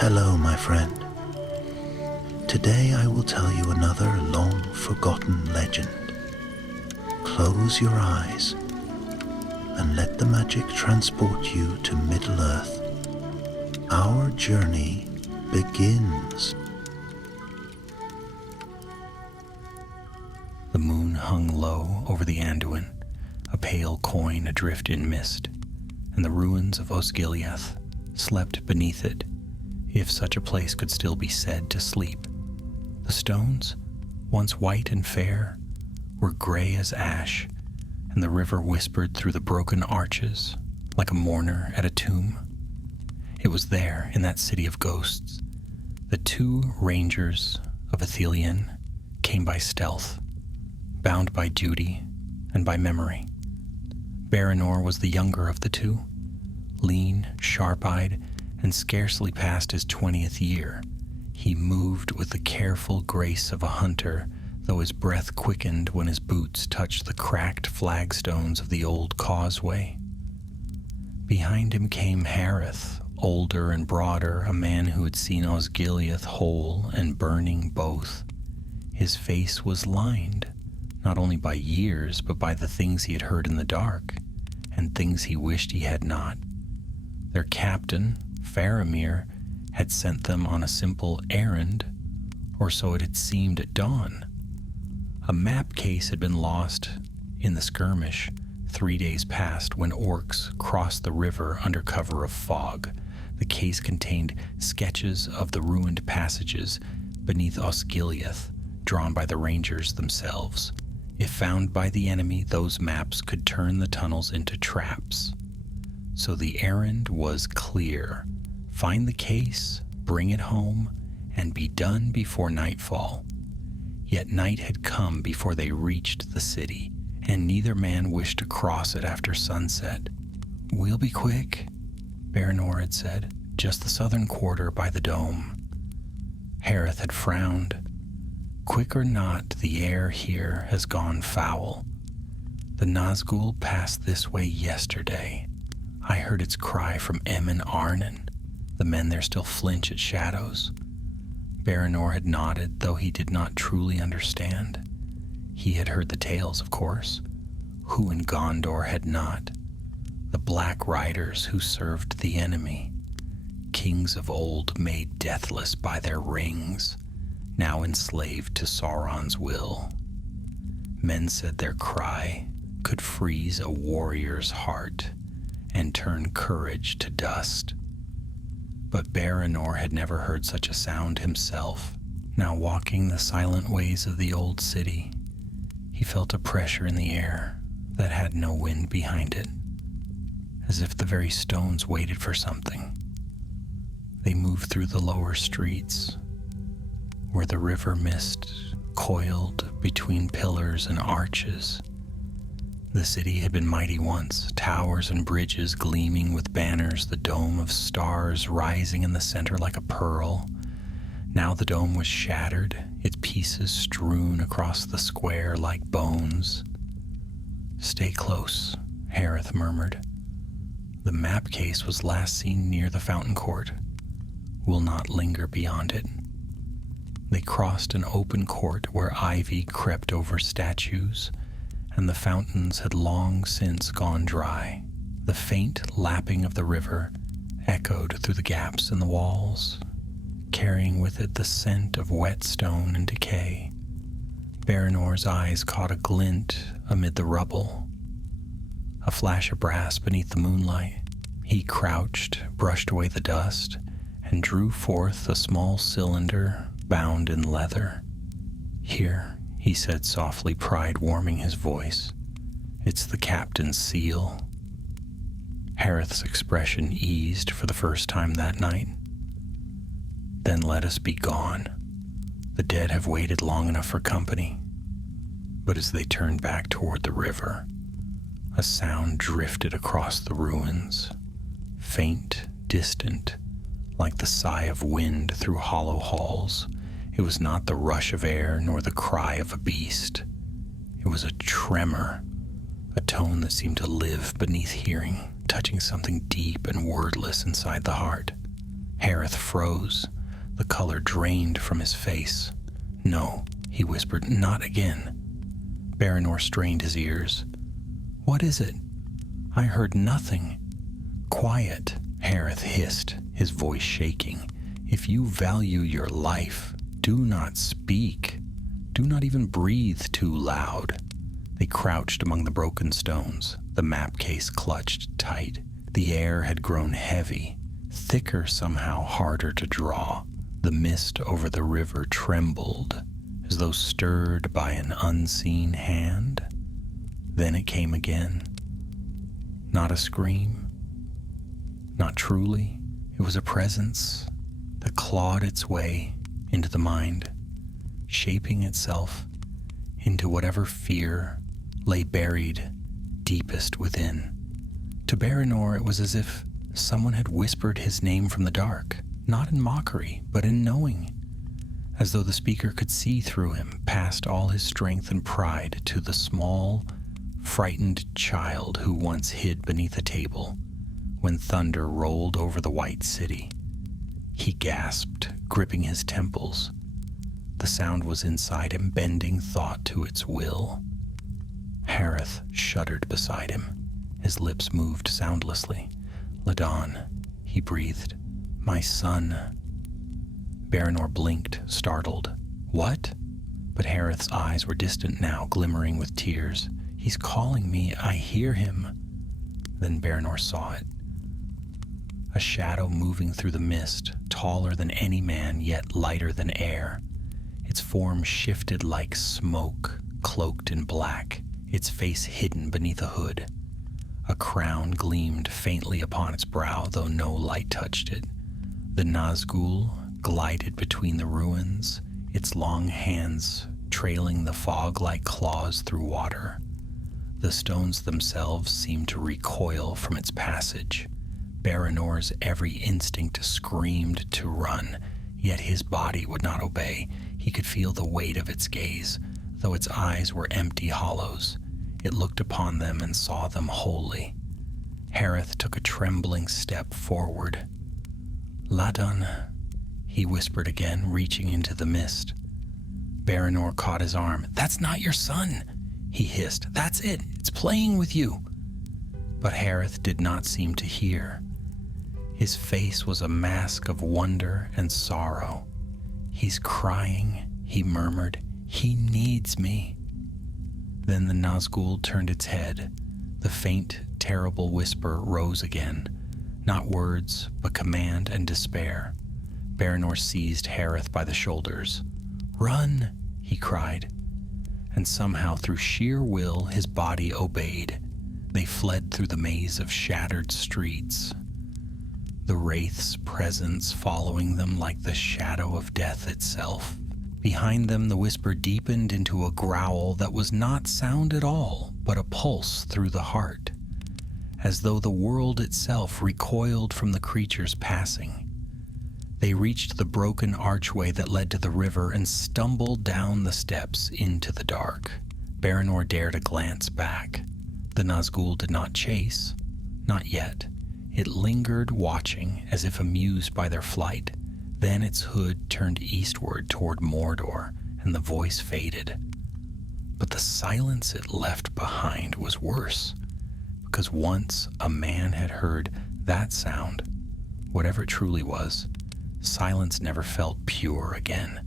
Hello, my friend. Today I will tell you another long-forgotten legend. Close your eyes and let the magic transport you to Middle-earth. Our journey begins. The moon hung low over the Anduin, a pale coin adrift in mist, and the ruins of Osgiliath slept beneath it, if such a place could still be said to sleep. The stones, once white and fair, were gray as ash, and the river whispered through the broken arches like a mourner at a tomb. It was there, in that city of ghosts, that two rangers of Ithilien came by stealth, bound by duty and by memory. Baranor was the younger of the two, lean, sharp-eyed, and scarcely past his 20th year. He moved with the careful grace of a hunter, though his breath quickened when his boots touched the cracked flagstones of the old causeway. Behind him came Harith, older and broader, a man who had seen Osgiliath whole and burning both. His face was lined, not only by years, but by the things he had heard in the dark, and things he wished he had not. Their captain, Faramir, had sent them on a simple errand, or so it had seemed at dawn. A map case had been lost in the skirmish 3 days past when orcs crossed the river under cover of fog. The case contained sketches of the ruined passages beneath Osgiliath, drawn by the rangers themselves. If found by the enemy, those maps could turn the tunnels into traps. So the errand was clear. Find the case, bring it home, and be done before nightfall. Yet night had come before they reached the city, and neither man wished to cross it after sunset. "We'll be quick," Baranor had said, "just the southern quarter by the dome." Harith had frowned. "Quick or not, the air here has gone foul. The Nazgûl passed this way yesterday. I heard its cry from Emin Arnon. The men there still flinch at shadows." Baranor had nodded, though he did not truly understand. He had heard the tales, of course. Who in Gondor had not? The Black Riders who served the enemy. Kings of old made deathless by their rings, now enslaved to Sauron's will. Men said their cry could freeze a warrior's heart and turn courage to dust. But Baranor had never heard such a sound himself. Now walking the silent ways of the old city, he felt a pressure in the air that had no wind behind it, as if the very stones waited for something. They moved through the lower streets, where the river mist coiled between pillars and arches. The city had been mighty once, towers and bridges gleaming with banners, the dome of stars rising in the center like a pearl. Now the dome was shattered, its pieces strewn across the square like bones. "Stay close," Harith murmured. "The map case was last seen near the fountain court. We'll not linger beyond it." They crossed an open court where ivy crept over statues, and the fountains had long since gone dry. The faint lapping of the river echoed through the gaps in the walls, carrying with it the scent of wet stone and decay. Baranor's eyes caught a glint amid the rubble, a flash of brass beneath the moonlight. He crouched, brushed away the dust, and drew forth a small cylinder bound in leather. "Here," he said softly, pride warming his voice. "It's the captain's seal." Harith's expression eased for the first time that night. "Then let us be gone. The dead have waited long enough for company." But as they turned back toward the river, a sound drifted across the ruins, faint, distant, like the sigh of wind through hollow halls. It was not the rush of air nor the cry of a beast. It was a tremor, a tone that seemed to live beneath hearing, touching something deep and wordless inside the heart. Hareth froze. The color drained from his face. "No," he whispered, "not again." Baranor strained his ears. "What is it? I heard nothing." "Quiet," Hareth hissed, his voice shaking. "If you value your life, do not speak. Do not even breathe too loud." They crouched among the broken stones, the map case clutched tight. The air had grown heavy, thicker somehow, harder to draw. The mist over the river trembled, as though stirred by an unseen hand. Then it came again. Not a scream. Not truly. It was a presence that clawed its way into the mind, shaping itself into whatever fear lay buried deepest within. To Baranor, it was as if someone had whispered his name from the dark, not in mockery, but in knowing, as though the speaker could see through him, past all his strength and pride, to the small, frightened child who once hid beneath a table when thunder rolled over the white city. He gasped, gripping his temples. The sound was inside him, bending thought to its will. Hareth shuddered beside him. His lips moved soundlessly. "Ladon," he breathed. "My son." Baranor blinked, startled. "What?" But Hareth's eyes were distant now, glimmering with tears. "He's calling me. I hear him." Then Baranor saw it. A shadow moving through the mist, taller than any man, yet lighter than air. Its form shifted like smoke, cloaked in black, its face hidden beneath a hood. A crown gleamed faintly upon its brow, though no light touched it. The Nazgûl glided between the ruins, its long hands trailing the fog like claws through water. The stones themselves seemed to recoil from its passage. Baranor's every instinct screamed to run, yet his body would not obey. He could feel the weight of its gaze, though its eyes were empty hollows. It looked upon them and saw them wholly. Hareth took a trembling step forward. "Ladon," he whispered again, reaching into the mist. Baranor caught his arm. "That's not your son," he hissed. "That's it. It's playing with you." But Hareth did not seem to hear. His face was a mask of wonder and sorrow. "He's crying," he murmured. "He needs me." Then the Nazgûl turned its head. The faint, terrible whisper rose again. Not words, but command and despair. Baranor seized Hareth by the shoulders. "Run!" he cried. And somehow, through sheer will, his body obeyed. They fled through the maze of shattered streets, the wraith's presence following them like the shadow of death itself. Behind them, the whisper deepened into a growl that was not sound at all, but a pulse through the heart, as though the world itself recoiled from the creature's passing. They reached the broken archway that led to the river and stumbled down the steps into the dark. Baranor dared a glance back. The Nazgûl did not chase, not yet. It lingered, watching, as if amused by their flight. Then its hood turned eastward toward Mordor, and the voice faded. But the silence it left behind was worse, because once a man had heard that sound, whatever it truly was, silence never felt pure again.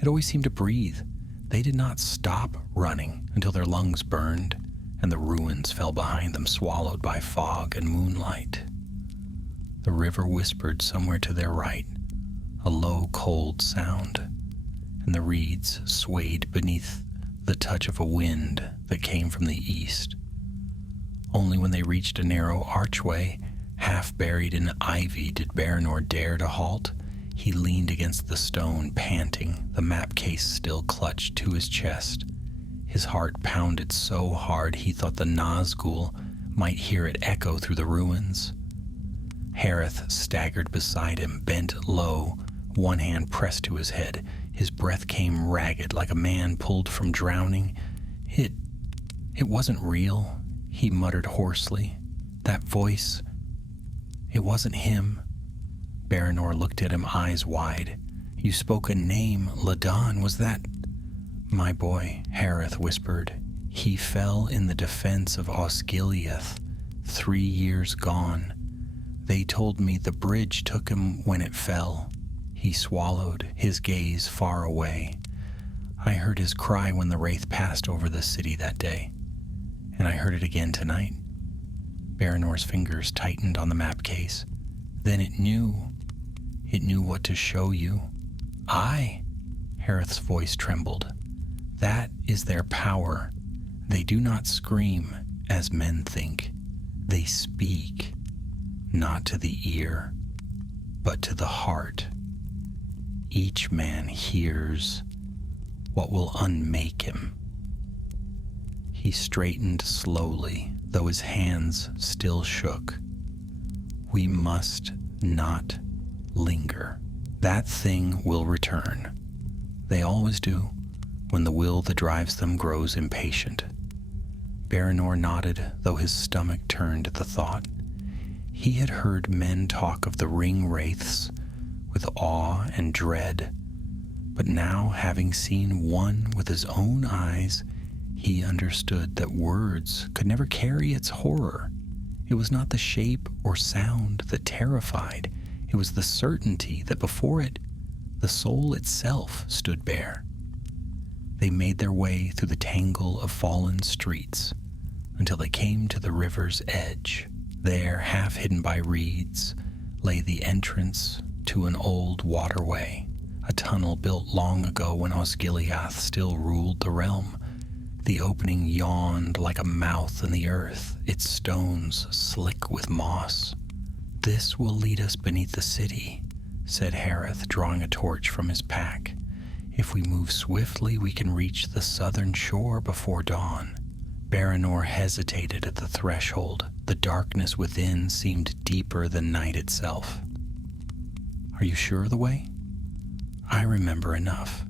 It always seemed to breathe. They did not stop running until their lungs burned, and the ruins fell behind them, swallowed by fog and moonlight. The river whispered somewhere to their right, a low, cold sound, and the reeds swayed beneath the touch of a wind that came from the east. Only when they reached a narrow archway, half buried in ivy, did Baranor dare to halt. He leaned against the stone, panting, the map case still clutched to his chest. His heart pounded so hard he thought the Nazgûl might hear it echo through the ruins. Hareth staggered beside him, bent low, one hand pressed to his head. His breath came ragged, like a man pulled from drowning. It wasn't real, he muttered hoarsely. That voice, it wasn't him. Baranor looked at him, eyes wide. "You spoke a name, Ladon, was that—" "My boy," Hareth whispered. "He fell in the defense of Osgiliath, 3 years gone. They told me the bridge took him when it fell." He swallowed, his gaze far away. "I heard his cry when the wraith passed over the city that day, and I heard it again tonight." Baranor's fingers tightened on the map case. "Then it knew. It knew what to show you." "Aye," Hareth's voice trembled. "That is their power. They do not scream, as men think. They speak, not to the ear, but to the heart. Each man hears what will unmake him." He straightened slowly, though his hands still shook. "We must not linger. That thing will return. They always do, when the will that drives them grows impatient." Baranor nodded, though his stomach turned at the thought. He had heard men talk of the ring wraiths with awe and dread, but now, having seen one with his own eyes, he understood that words could never carry its horror. It was not the shape or sound that terrified. It was the certainty that before it, the soul itself stood bare. They made their way through the tangle of fallen streets until they came to the river's edge. There, half hidden by reeds, lay the entrance to an old waterway, a tunnel built long ago when Osgiliath still ruled the realm. The opening yawned like a mouth in the earth, its stones slick with moss. "This will lead us beneath the city," said Hareth, drawing a torch from his pack. "If we move swiftly, we can reach the southern shore before dawn." Baranor hesitated at the threshold. The darkness within seemed deeper than night itself. "Are you sure of the way?" "I remember enough,"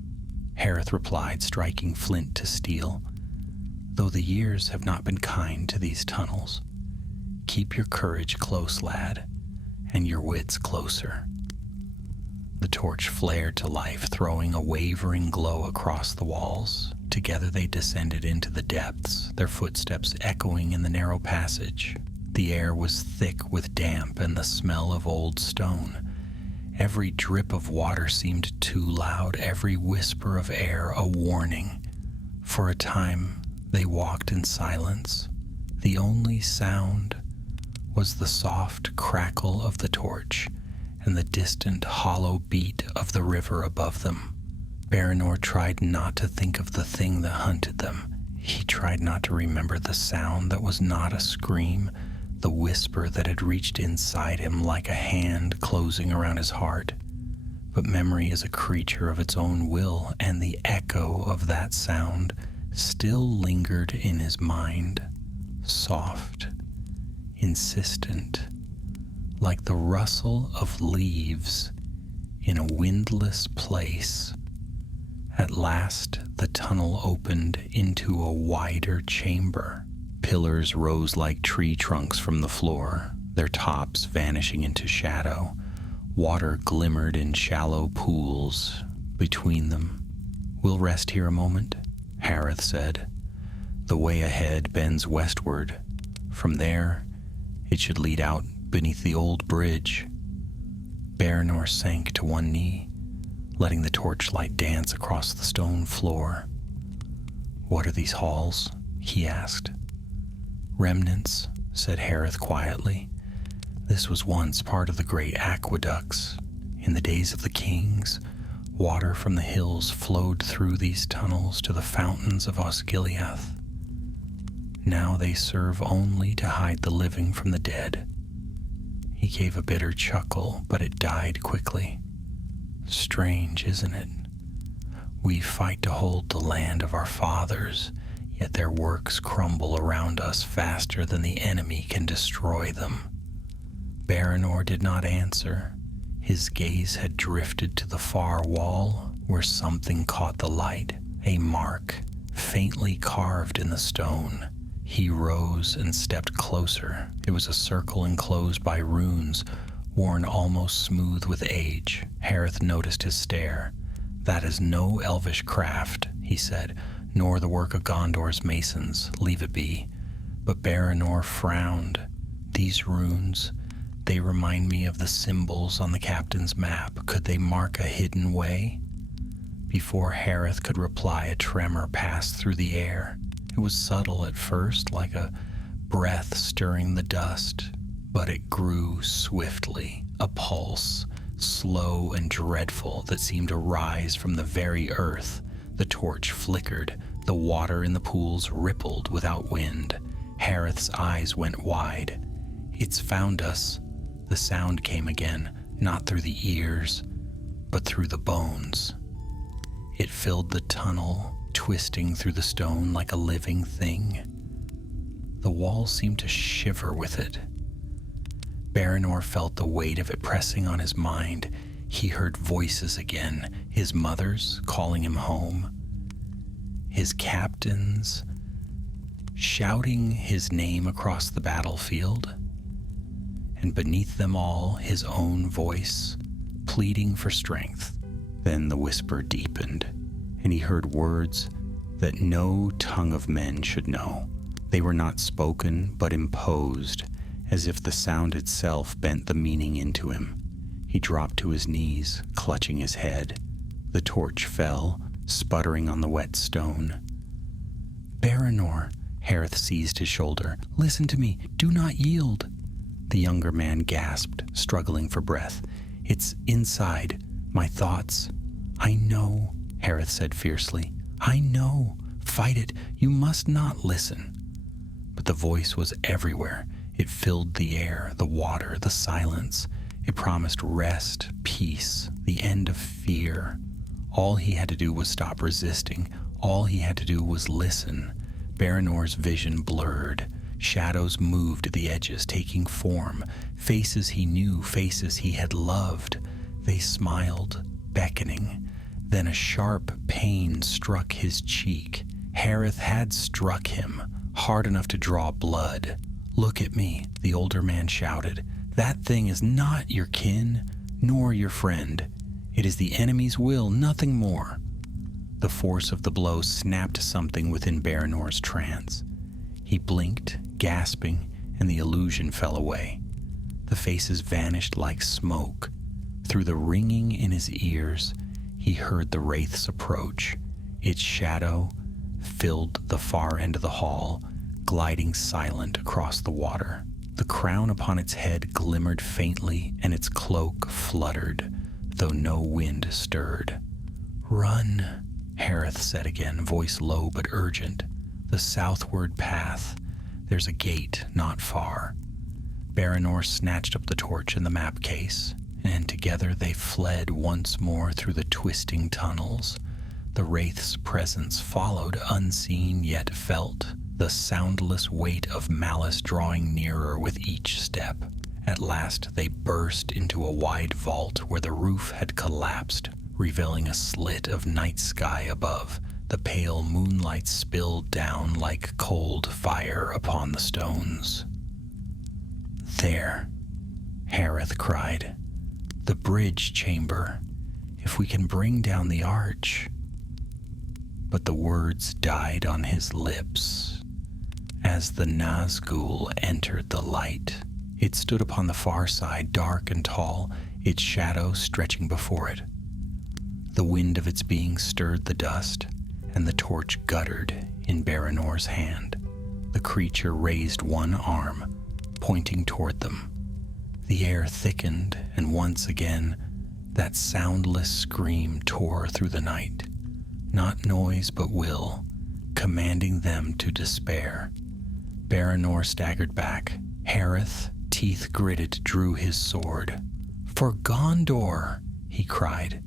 Hareth replied, striking flint to steel. "Though the years have not been kind to these tunnels. Keep your courage close, lad, and your wits closer." The torch flared to life, throwing a wavering glow across the walls. Together they descended into the depths, their footsteps echoing in the narrow passage. The air was thick with damp and the smell of old stone. Every drip of water seemed too loud, every whisper of air a warning. For a time they walked in silence. The only sound was the soft crackle of the torch and the distant hollow beat of the river above them. Baranor tried not to think of the thing that hunted them. He tried not to remember the sound that was not a scream, the whisper that had reached inside him like a hand closing around his heart. But memory is a creature of its own will, and the echo of that sound still lingered in his mind, soft, insistent, like the rustle of leaves in a windless place. At last, the tunnel opened into a wider chamber. Pillars rose like tree trunks from the floor, their tops vanishing into shadow. Water glimmered in shallow pools between them. "We'll rest here a moment," Hareth said. "The way ahead bends westward. From there, it should lead out beneath the old bridge." Baranor sank to one knee, letting the torchlight dance across the stone floor. "What are these halls?" he asked. "Remnants," said Hareth quietly. "This was once part of the great aqueducts. In the days of the kings, water from the hills flowed through these tunnels to the fountains of Osgiliath. Now they serve only to hide the living from the dead." He gave a bitter chuckle, but it died quickly. "Strange, isn't it? We fight to hold the land of our fathers, yet their works crumble around us faster than the enemy can destroy them." Baranor did not answer. His gaze had drifted to the far wall, where something caught the light, a mark, faintly carved in the stone. He rose and stepped closer. It was a circle enclosed by runes, worn almost smooth with age. Hareth noticed his stare. "That is no elvish craft," he said, "nor the work of Gondor's masons. Leave it be." But Baranor frowned. "These runes, they remind me of the symbols on the captain's map. Could they mark a hidden way?" Before Hareth could reply, a tremor passed through the air. It was subtle at first, like a breath stirring the dust, but it grew swiftly, a pulse, slow and dreadful, that seemed to rise from the very earth. The torch flickered, the water in the pools rippled without wind. Hareth's eyes went wide. "It's found us." The sound came again, not through the ears, but through the bones. It filled the tunnel, twisting through the stone like a living thing. The walls seemed to shiver with it. Baranor felt the weight of it pressing on his mind. He heard voices again, his mother's calling him home, his captain's shouting his name across the battlefield, and beneath them all, his own voice pleading for strength. Then the whisper deepened, and he heard words that no tongue of men should know. They were not spoken, but imposed, as if the sound itself bent the meaning into him. He dropped to his knees, clutching his head. The torch fell, sputtering on the wet stone. "Baranor," Hareth seized his shoulder. "Listen to me. Do not yield." The younger man gasped, struggling for breath. "It's inside. My thoughts." "I know," Hareth said fiercely. "I know. Fight it. You must not listen." But the voice was everywhere. It filled the air, the water, the silence. It promised rest, peace, the end of fear. All he had to do was stop resisting. All he had to do was listen. Baranor's vision blurred. Shadows moved at the edges, taking form. Faces he knew, faces he had loved. They smiled, beckoning. Then a sharp pain struck his cheek. Hareth had struck him, hard enough to draw blood. "Look at me," the older man shouted. "That thing is not your kin, nor your friend. It is the enemy's will, nothing more." The force of the blow snapped something within Baranor's trance. He blinked, gasping, and the illusion fell away. The faces vanished like smoke. Through the ringing in his ears, he heard the wraith's approach. Its shadow filled the far end of the hall, gliding silent across the water. The crown upon its head glimmered faintly, and its cloak fluttered, though no wind stirred. "Run," Hareth said again, voice low but urgent. "The southward path. There's a gate not far." Baranor snatched up the torch and the map case, and together they fled once more through the twisting tunnels. The wraith's presence followed, unseen yet felt, the soundless weight of malice drawing nearer with each step. At last they burst into a wide vault where the roof had collapsed, revealing a slit of night sky above. The pale moonlight spilled down like cold fire upon the stones. "There," Hareth cried. "The bridge chamber. If we can bring down the arch." But the words died on his lips as the Nazgûl entered the light. It stood upon the far side, dark and tall, its shadow stretching before it. The wind of its being stirred the dust, and the torch guttered in Baranor's hand. The creature raised one arm, pointing toward them. The air thickened, and once again, that soundless scream tore through the night. Not noise, but will, commanding them to despair. Baranor staggered back. Hareth, teeth gritted, drew his sword. "For Gondor!" he cried.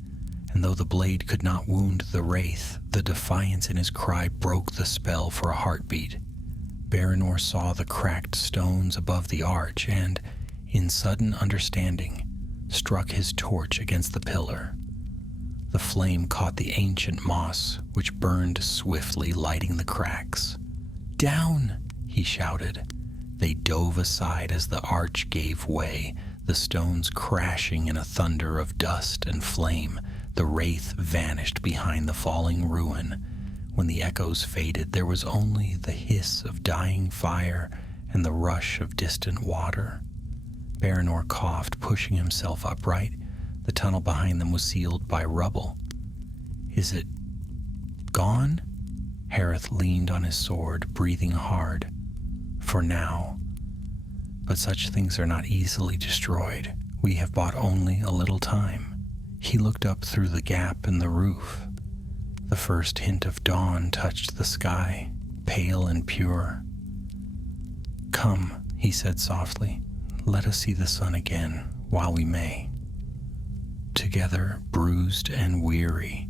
And though the blade could not wound the wraith, the defiance in his cry broke the spell for a heartbeat. Baranor saw the cracked stones above the arch and, in sudden understanding, struck his torch against the pillar. The flame caught the ancient moss, which burned swiftly, lighting the cracks. "Down!" he shouted. They dove aside as the arch gave way. the stones crashing in a thunder of dust and flame. The wraith vanished behind the falling ruin. When the echoes faded, there was only the hiss of dying fire and the rush of distant water. Baranor coughed, pushing himself upright. The tunnel behind them was sealed by rubble. Is it gone? Harith leaned on his sword, breathing hard. For now. But such things are not easily destroyed. We have bought only a little time. He looked up through the gap in the roof. The first hint of dawn touched the sky, pale and pure. Come, he said softly, let us see the sun again while we may. Together, bruised and weary,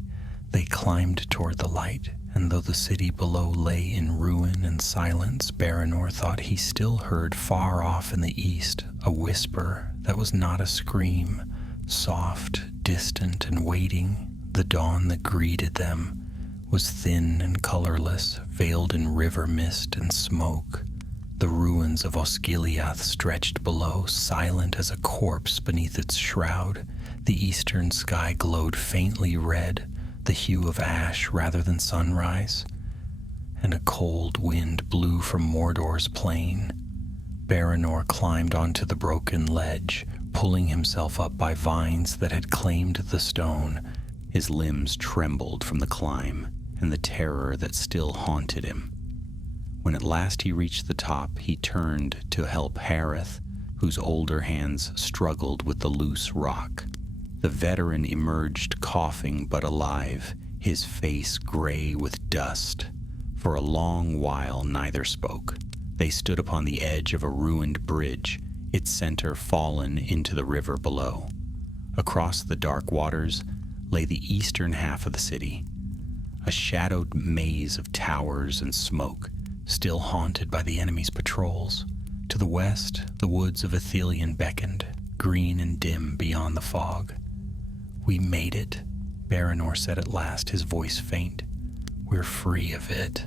they climbed toward the light, and though the city below lay in ruin and silence, Baranor thought he still heard far off in the east a whisper that was not a scream, soft, distant, and waiting. The dawn that greeted them was thin and colorless, veiled in river mist and smoke. The ruins of Osgiliath stretched below, silent as a corpse beneath its shroud. The eastern sky glowed faintly red, the hue of ash rather than sunrise, and a cold wind blew from Mordor's plain. Baranor climbed onto the broken ledge, pulling himself up by vines that had claimed the stone. His limbs trembled from the climb and the terror that still haunted him. When at last he reached the top, he turned to help Harith, whose older hands struggled with the loose rock. The veteran emerged coughing but alive, his face gray with dust. For a long while neither spoke. They stood upon the edge of a ruined bridge, its center fallen into the river below. Across the dark waters lay the eastern half of the city, a shadowed maze of towers and smoke, still haunted by the enemy's patrols. To the west, the woods of Ithilien beckoned, green and dim beyond the fog. We made it, Baranor said at last, his voice faint. We're free of it.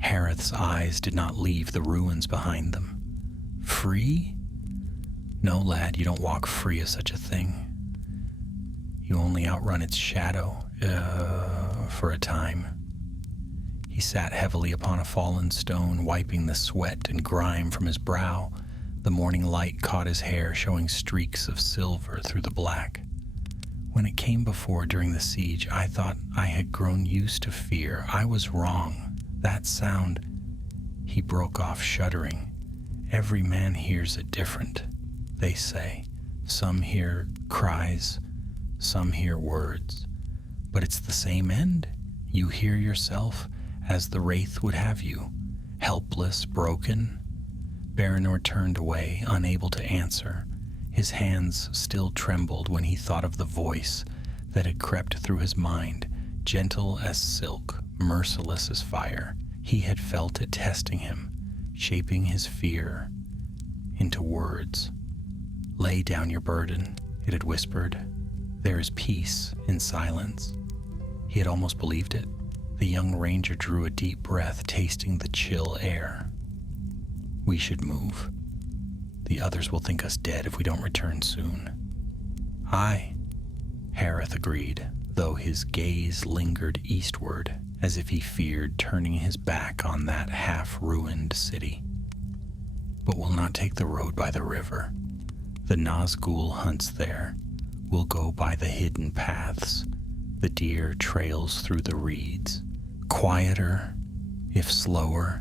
Harith's eyes did not leave the ruins behind them. Free? No, lad, you don't walk free of such a thing. You only outrun its shadow, for a time. He sat heavily upon a fallen stone, wiping the sweat and grime from his brow. The morning light caught his hair, showing streaks of silver through the black. When it came before during the siege, I thought I had grown used to fear. I was wrong. That sound... He broke off, shuddering. Every man hears it different, they say. Some hear cries, some hear words. But it's the same end. You hear yourself as the wraith would have you, helpless, broken. Baranor turned away, unable to answer. His hands still trembled when he thought of the voice that had crept through his mind, gentle as silk, merciless as fire. He had felt it testing him, shaping his fear into words. Lay down your burden, it had whispered. There is peace in silence. He had almost believed it. The young ranger drew a deep breath, tasting the chill air. We should move. The others will think us dead if we don't return soon. Aye, Harith agreed, though his gaze lingered eastward, as if he feared turning his back on that half-ruined city. But we'll not take the road by the river. The Nazgûl hunts there. We'll go by the hidden paths. The deer trails through the reeds. Quieter, if slower,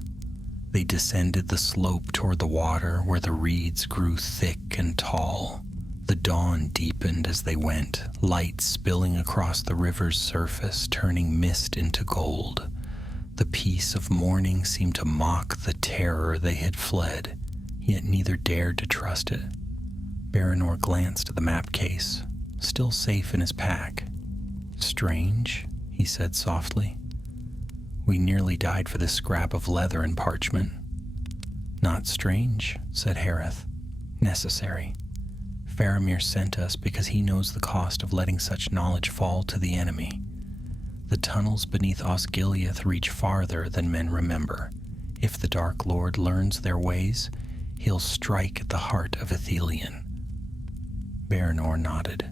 they descended the slope toward the water where the reeds grew thick and tall. The dawn deepened as they went, light spilling across the river's surface, turning mist into gold. The peace of morning seemed to mock the terror they had fled, yet neither dared to trust it. Baranor glanced at the map case, still safe in his pack. Strange, he said softly. We nearly died for this scrap of leather and parchment. Not strange, said Harith. Necessary. Faramir sent us because he knows the cost of letting such knowledge fall to the enemy. The tunnels beneath Osgiliath reach farther than men remember. If the Dark Lord learns their ways, he'll strike at the heart of Ithilien. Baranor nodded,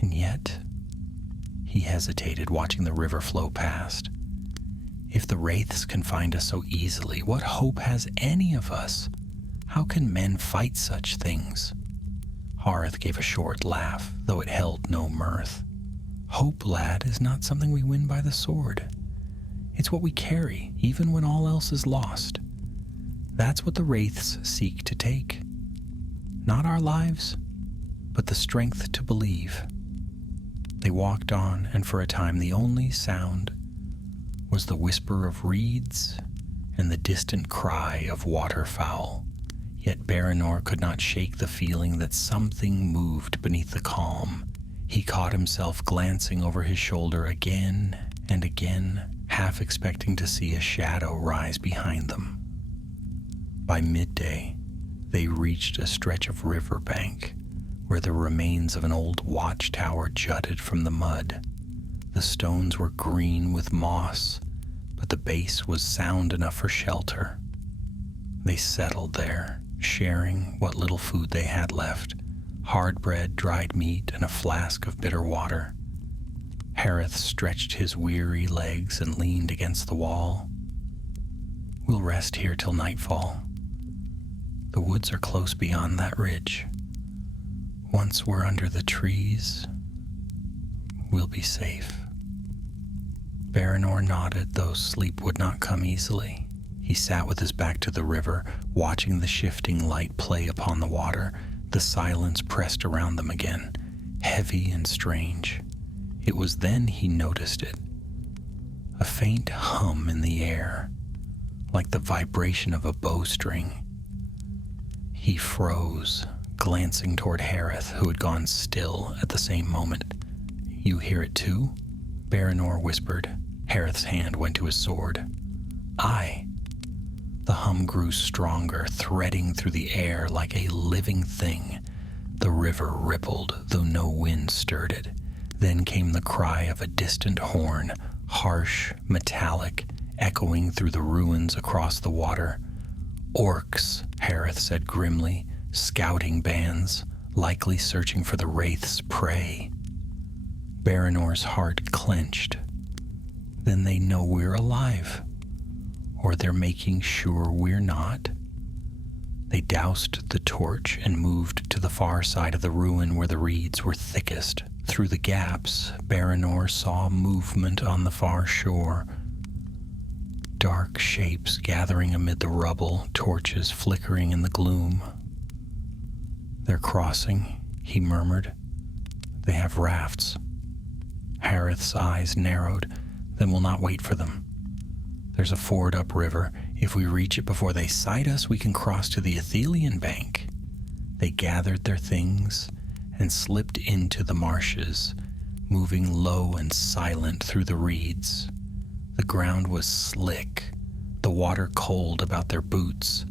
and yet he hesitated, watching the river flow past. If the wraiths can find us so easily, what hope has any of us? How can men fight such things? Harth gave a short laugh, though it held no mirth. Hope, lad, is not something we win by the sword. It's what we carry, even when all else is lost. That's what the wraiths seek to take. Not our lives, but the strength to believe. They walked on, and for a time the only sound was the whisper of reeds and the distant cry of waterfowl. Yet Baranor could not shake the feeling that something moved beneath the calm. He caught himself glancing over his shoulder again and again, half expecting to see a shadow rise behind them. By midday, they reached a stretch of riverbank where the remains of an old watchtower jutted from the mud. The stones were green with moss, but the base was sound enough for shelter. They settled there, sharing what little food they had left: hard bread, dried meat, and a flask of bitter water. Harith stretched his weary legs and leaned against the wall. "We'll rest here till nightfall. The woods are close beyond that ridge. Once we're under the trees, we'll be safe." Baranor nodded, though sleep would not come easily. He sat with his back to the river, watching the shifting light play upon the water. The silence pressed around them again, heavy and strange. It was then he noticed it. A faint hum in the air, like the vibration of a bowstring. He froze, glancing toward Harith, who had gone still at the same moment. "You hear it too?" Baranor whispered. Harith's hand went to his sword. "Aye." The hum grew stronger, threading through the air like a living thing. The river rippled, though no wind stirred it. Then came the cry of a distant horn, harsh, metallic, echoing through the ruins across the water. "Orcs," Harith said grimly, "scouting bands, likely searching for the wraith's prey." Baranor's heart clenched. Then they know we're alive. Or they're making sure we're not. They doused the torch and moved to the far side of the ruin where the reeds were thickest. Through the gaps, Baranor saw movement on the far shore. Dark shapes gathering amid the rubble, torches flickering in the gloom. "They're crossing," he murmured. "They have rafts." Harith's eyes narrowed. "Then we'll not wait for them. There's a ford upriver. If we reach it before they sight us, we can cross to the Athelian bank." They gathered their things and slipped into the marshes, moving low and silent through the reeds. The ground was slick, the water cold about their boots.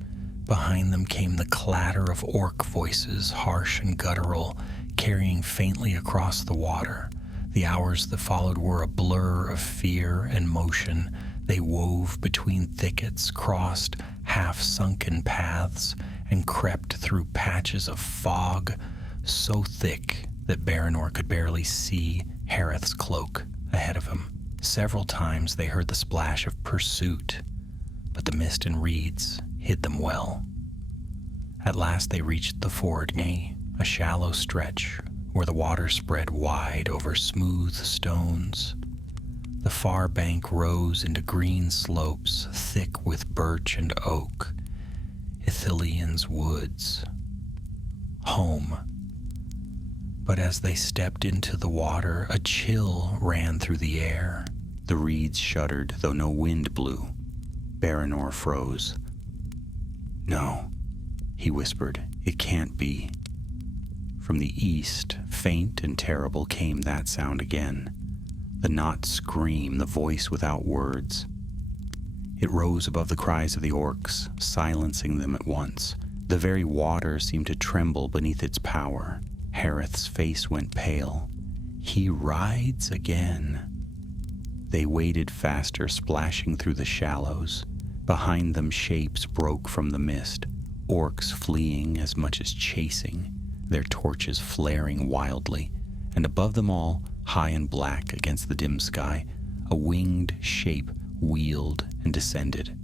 Behind them came the clatter of orc voices, harsh and guttural, carrying faintly across the water. The hours that followed were a blur of fear and motion. They wove between thickets, crossed half-sunken paths, and crept through patches of fog so thick that Baranor could barely see Harith's cloak ahead of him. Several times they heard the splash of pursuit, but the mist and reeds hid them well. At last they reached the ford, a shallow stretch where the water spread wide over smooth stones. The far bank rose into green slopes, thick with birch and oak. Ithilion's woods. Home. But as they stepped into the water, a chill ran through the air. The reeds shuddered, though no wind blew. Baranor froze. "No," he whispered. "It can't be." From the east, faint and terrible, came that sound again. The not scream, the voice without words. It rose above the cries of the orcs, silencing them at once. The very water seemed to tremble beneath its power. Harith's face went pale. "He rides again." They waded faster, splashing through the shallows. Behind them, shapes broke from the mist, orcs fleeing as much as chasing. their torches flaring wildly, and above them all, high and black against the dim sky, a winged shape wheeled and descended.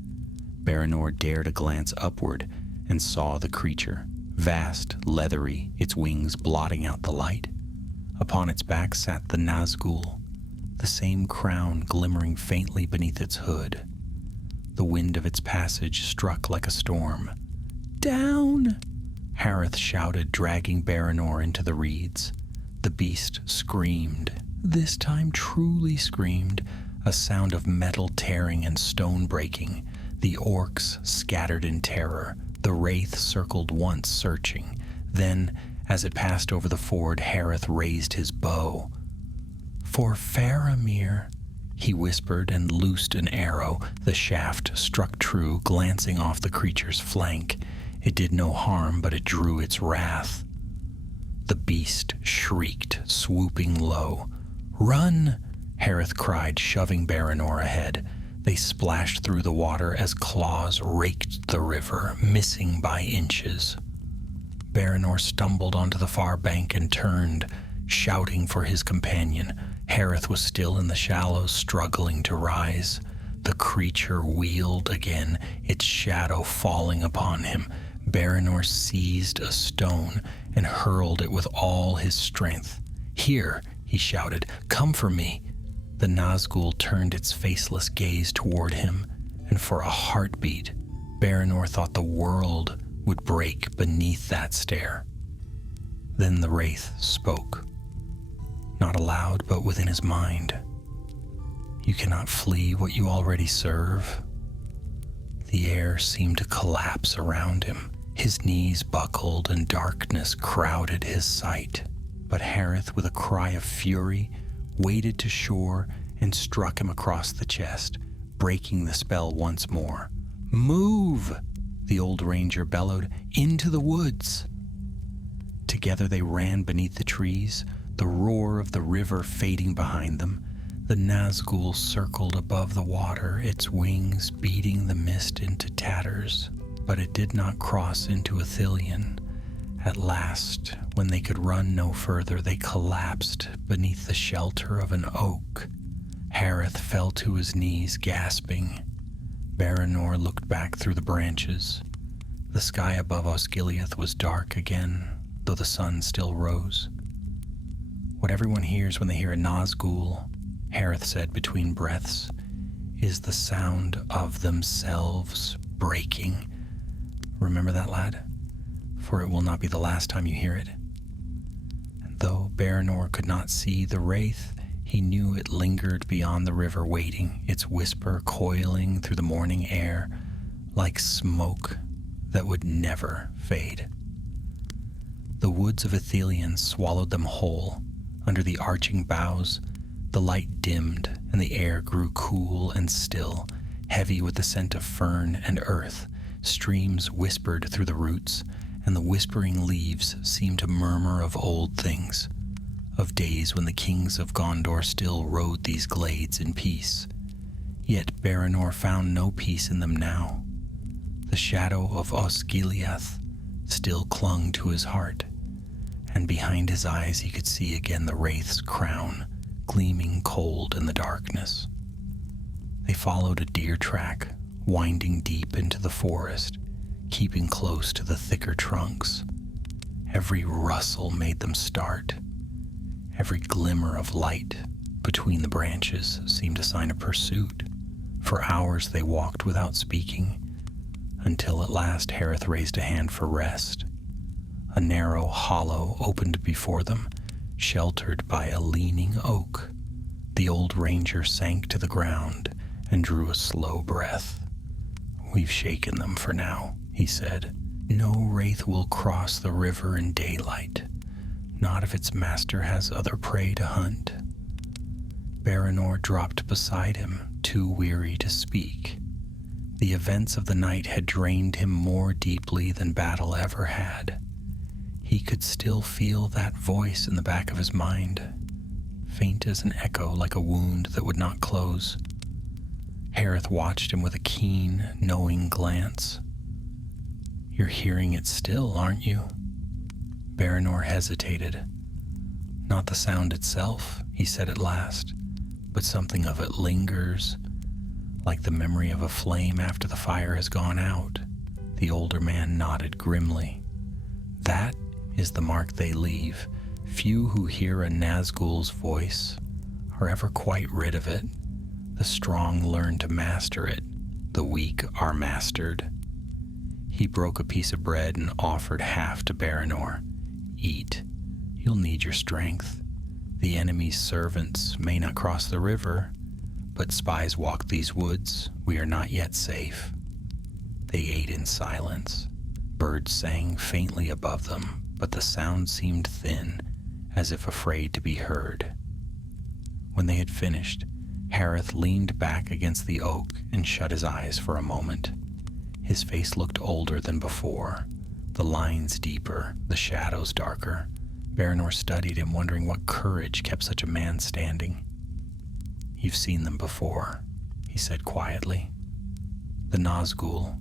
Baranor dared a glance upward and saw the creature, vast, leathery, its wings blotting out the light. Upon its back sat the Nazgûl, the same crown glimmering faintly beneath its hood. The wind of its passage struck like a storm. "Down!" Harith shouted, dragging Baranor into the reeds. The beast screamed, this time truly screamed, a sound of metal tearing and stone breaking. The orcs scattered in terror. The wraith circled once, searching. Then, as it passed over the ford, Harith raised his bow. "For Faramir," he whispered and loosed an arrow. The shaft struck true, glancing off the creature's flank. It did no harm, but it drew its wrath. The beast shrieked, swooping low. "Run!" Harith cried, shoving Baranor ahead. They splashed through the water as claws raked the river, missing by inches. Baranor stumbled onto the far bank and turned, shouting for his companion. Harith was still in the shallows, struggling to rise. The creature wheeled again, its shadow falling upon him. Baranor seized a stone and hurled it with all his strength. "Here," he shouted, "come for me." The Nazgûl turned its faceless gaze toward him, and for a heartbeat, Baranor thought the world would break beneath that stare. Then the wraith spoke, not aloud but within his mind. "You cannot flee what you already serve." The air seemed to collapse around him. His knees buckled and darkness crowded his sight. But Harith, with a cry of fury, waded to shore and struck him across the chest, breaking the spell once more. "Move!" the old ranger bellowed. "Into the woods!" Together they ran beneath the trees, the roar of the river fading behind them. The Nazgûl circled above the water, its wings beating the mist into tatters, but it did not cross into Ithilien. At last, when they could run no further, they collapsed beneath the shelter of an oak. Harith fell to his knees, gasping. Baranor looked back through the branches. The sky above Osgiliath was dark again, though the sun still rose. "What everyone hears when they hear a Nazgûl," Harith said between breaths, "is the sound of themselves breaking. Remember that, lad? For it will not be the last time you hear it." And though Baranor could not see the wraith, he knew it lingered beyond the river, waiting, its whisper coiling through the morning air like smoke that would never fade. The woods of Ithilien swallowed them whole. Under the arching boughs, the light dimmed and the air grew cool and still, heavy with the scent of fern and earth. Streams whispered through the roots, and the whispering leaves seemed to murmur of old things, of days when the kings of Gondor still rode these glades in peace. Yet Baranor found no peace in them now. The shadow of Osgiliath still clung to his heart, and behind his eyes he could see again the wraith's crown, gleaming cold in the darkness. They followed a deer track, winding deep into the forest, keeping close to the thicker trunks. Every rustle made them start. Every glimmer of light between the branches seemed a sign of pursuit. For hours they walked without speaking, until at last Harith raised a hand for rest. A narrow hollow opened before them, sheltered by a leaning oak. The old ranger sank to the ground and drew a slow breath. "We've shaken them for now," he said. "No wraith will cross the river in daylight, not if its master has other prey to hunt." Baranor dropped beside him, too weary to speak. The events of the night had drained him more deeply than battle ever had. He could still feel that voice in the back of his mind, faint as an echo, like a wound that would not close. Harith watched him with a keen, knowing glance. "You're hearing it still, aren't you?" Baranor hesitated. "Not the sound itself," he said at last, "but something of it lingers, like the memory of a flame after the fire has gone out." The older man nodded grimly. "That is the mark they leave. Few who hear a Nazgûl's voice are ever quite rid of it. The strong learn to master it. The weak are mastered." He broke a piece of bread and offered half to Baranor. "Eat. You'll need your strength. The enemy's servants may not cross the river, but spies walk these woods. We are not yet safe." They ate in silence. Birds sang faintly above them, but the sound seemed thin, as if afraid to be heard. When they had finished, Harith leaned back against the oak and shut his eyes for a moment. His face looked older than before, the lines deeper, the shadows darker. Baranor studied him, wondering what courage kept such a man standing. "You've seen them before," he said quietly. "The Nazgûl.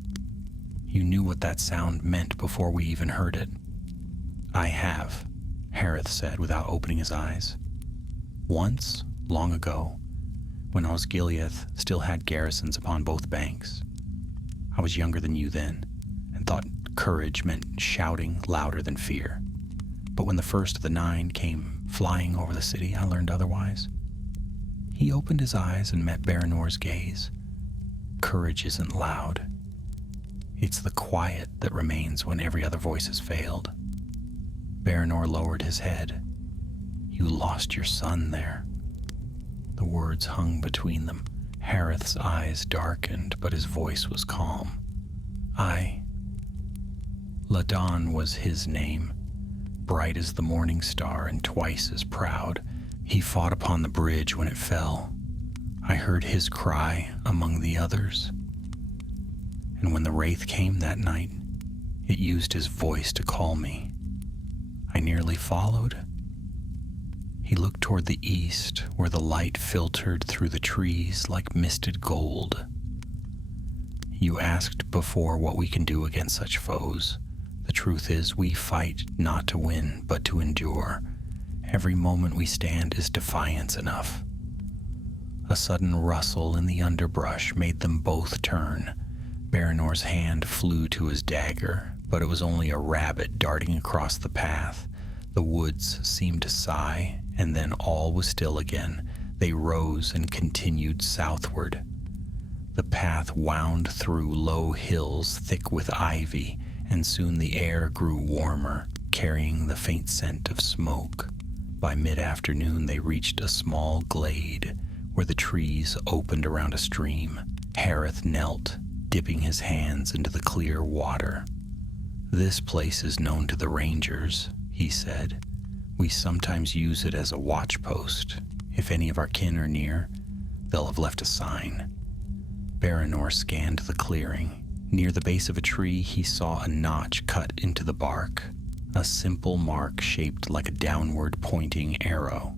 You knew what that sound meant before we even heard it." "I have," Harith said without opening his eyes. "Once, long ago, when Osgiliath still had garrisons upon both banks. I was younger than you then, and thought courage meant shouting louder than fear. But when the first of the 9 came flying over the city, I learned otherwise." He opened his eyes and met Baranor's gaze. "Courage isn't loud. It's the quiet that remains when every other voice has failed." Baranor lowered his head. "You lost your son there." The words hung between them. Harith's eyes darkened, but his voice was calm. Ladon was his name, bright as the morning star and twice as proud. He fought upon the bridge when it fell. I heard his cry among the others. And when the wraith came that night, it used his voice to call me. I nearly followed." He looked toward the east, where the light filtered through the trees like misted gold. "You asked before what we can do against such foes. The truth is, we fight not to win, but to endure. Every moment we stand is defiance enough." A sudden rustle in the underbrush made them both turn. Baranor's hand flew to his dagger, but it was only a rabbit darting across the path. The woods seemed to sigh, and then all was still again. They rose and continued southward. The path wound through low hills thick with ivy, and soon the air grew warmer, carrying the faint scent of smoke. By mid-afternoon they reached a small glade, where the trees opened around a stream. Harith knelt, dipping his hands into the clear water. "This place is known to the rangers," he said. "We sometimes use it as a watch post. If any of our kin are near, they'll have left a sign." Baranor scanned the clearing. Near the base of a tree, he saw a notch cut into the bark, a simple mark shaped like a downward pointing arrow.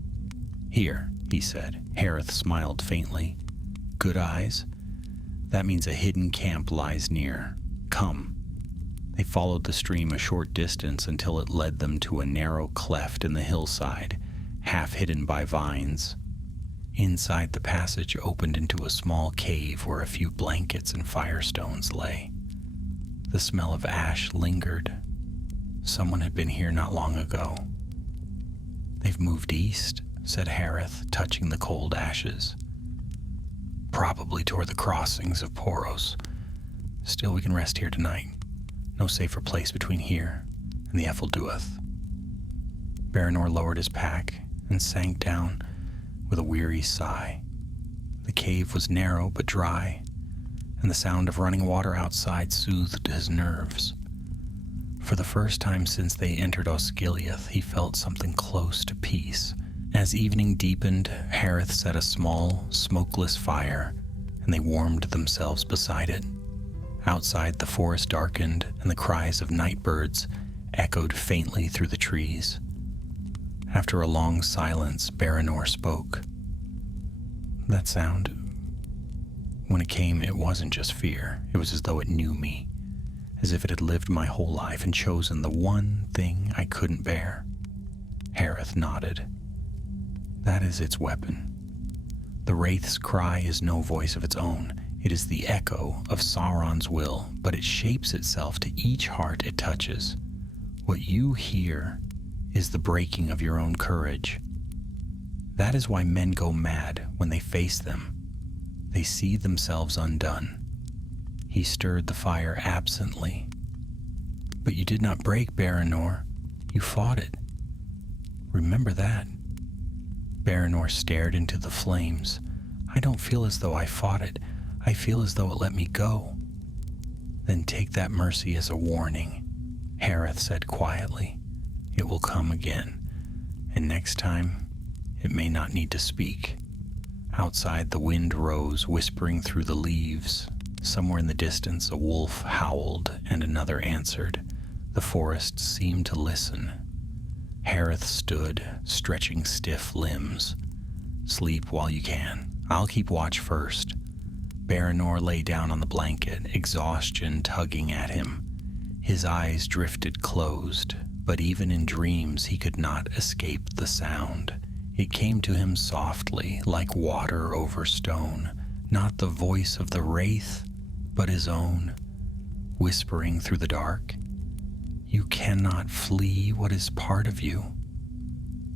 "Here," he said. Harith smiled faintly. "Good eyes? That means a hidden camp lies near. Come." They followed the stream a short distance until it led them to a narrow cleft in the hillside, half hidden by vines. Inside, the passage opened into a small cave where a few blankets and firestones lay. The smell of ash lingered. Someone had been here not long ago. "They've moved east," said Harith, touching the cold ashes. "Probably toward the crossings of Poros. Still, we can rest here tonight. No safer place between here and the Efelduath." Baranor lowered his pack and sank down with a weary sigh. The cave was narrow but dry, and the sound of running water outside soothed his nerves. For the first time since they entered Osgiliath, he felt something close to peace. As evening deepened, Harith set a small, smokeless fire, and they warmed themselves beside it. Outside, the forest darkened, and the cries of night birds echoed faintly through the trees. After a long silence, Baranor spoke. "That sound, when it came, it wasn't just fear. It was as though it knew me, as if it had lived my whole life and chosen the one thing I couldn't bear. Hareth nodded. That is its weapon. The Wraith's cry is no voice of its own. It is the echo of Sauron's will, but it shapes itself to each heart it touches. What you hear is the breaking of your own courage. That is why men go mad when they face them. They see themselves undone. He stirred the fire absently. But you did not break, Baranor. You fought it. Remember that. Baranor stared into the flames. I don't feel as though I fought it. I feel as though it let me go. Then take that mercy as a warning, Hareth said quietly. It will come again, and next time, it may not need to speak. Outside, the wind rose, whispering through the leaves. Somewhere in the distance, a wolf howled, and another answered. The forest seemed to listen. Hareth stood, stretching stiff limbs. Sleep while you can. I'll keep watch first. Baranor lay down on the blanket, exhaustion tugging at him. His eyes drifted closed, but even in dreams he could not escape the sound. It came to him softly, like water over stone, not the voice of the wraith, but his own, whispering through the dark. You cannot flee what is part of you.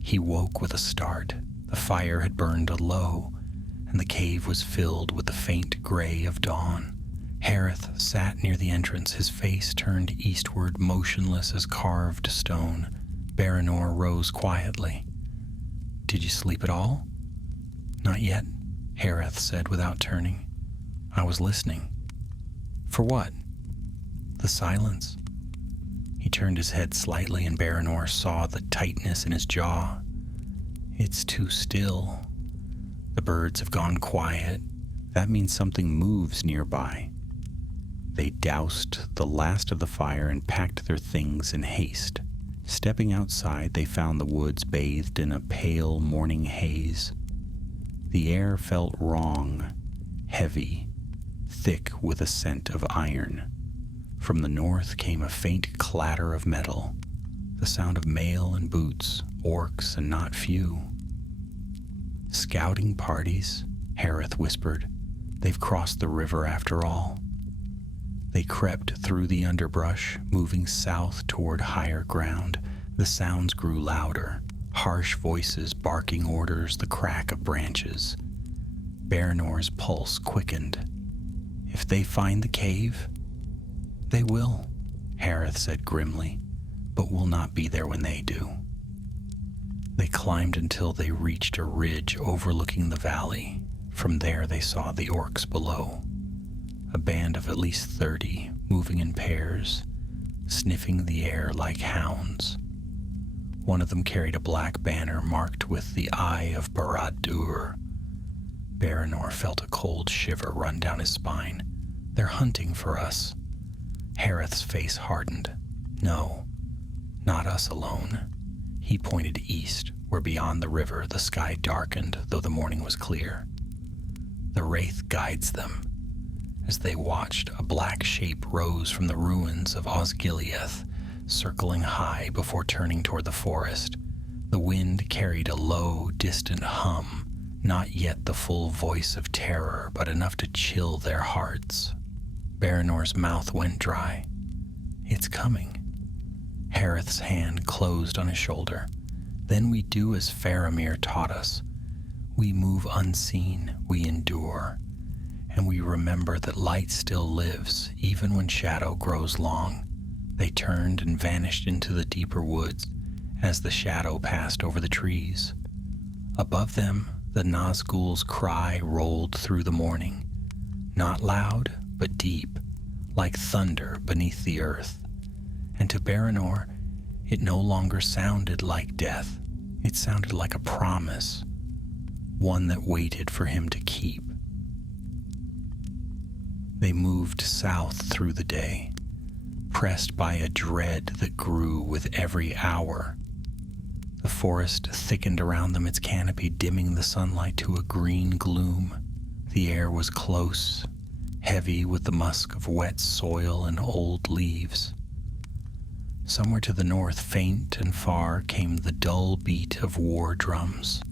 He woke with a start. The fire had burned low, and the cave was filled with the faint gray of dawn. Hareth sat near the entrance, his face turned eastward, motionless as carved stone. Baranor rose quietly. Did you sleep at all? Not yet, Hareth said without turning. I was listening. For what? The silence. He turned his head slightly, and Baranor saw the tightness in his jaw. It's too still. The birds have gone quiet. That means something moves nearby. They doused the last of the fire and packed their things in haste. Stepping outside, they found the woods bathed in a pale morning haze. The air felt wrong, heavy, thick with a scent of iron. From the north came a faint clatter of metal, the sound of mail and boots, orcs and not few. Scouting parties, Hareth whispered. They've crossed the river after all. They crept through the underbrush, moving south toward higher ground. The sounds grew louder, harsh voices barking orders, the crack of branches. Baranor's pulse quickened. If they find the cave, they will, Hareth said grimly, but will not be there when they do. They climbed until they reached a ridge overlooking the valley. From there they saw the orcs below. A band of at least 30, moving in pairs, sniffing the air like hounds. One of them carried a black banner marked with the Eye of Barad-dûr. Baranor felt a cold shiver run down his spine. They're hunting for us. Hareth's face hardened. No, not us alone. He pointed east, where beyond the river the sky darkened, though the morning was clear. The wraith guides them. As they watched, a black shape rose from the ruins of Osgiliath, circling high before turning toward the forest. The wind carried a low, distant hum, not yet the full voice of terror, but enough to chill their hearts. Baranor's mouth went dry. It's coming. Hareth's hand closed on his shoulder. Then we do as Faramir taught us. We move unseen, we endure, and we remember that light still lives, even when shadow grows long. They turned and vanished into the deeper woods as the shadow passed over the trees. Above them, the Nazgûl's cry rolled through the morning, not loud, but deep, like thunder beneath the earth. And to Baranor, it no longer sounded like death. It sounded like a promise, one that waited for him to keep. They moved south through the day, pressed by a dread that grew with every hour. The forest thickened around them, its canopy dimming the sunlight to a green gloom. The air was close, heavy with the musk of wet soil and old leaves. Somewhere to the north, faint and far, came the dull beat of war drums.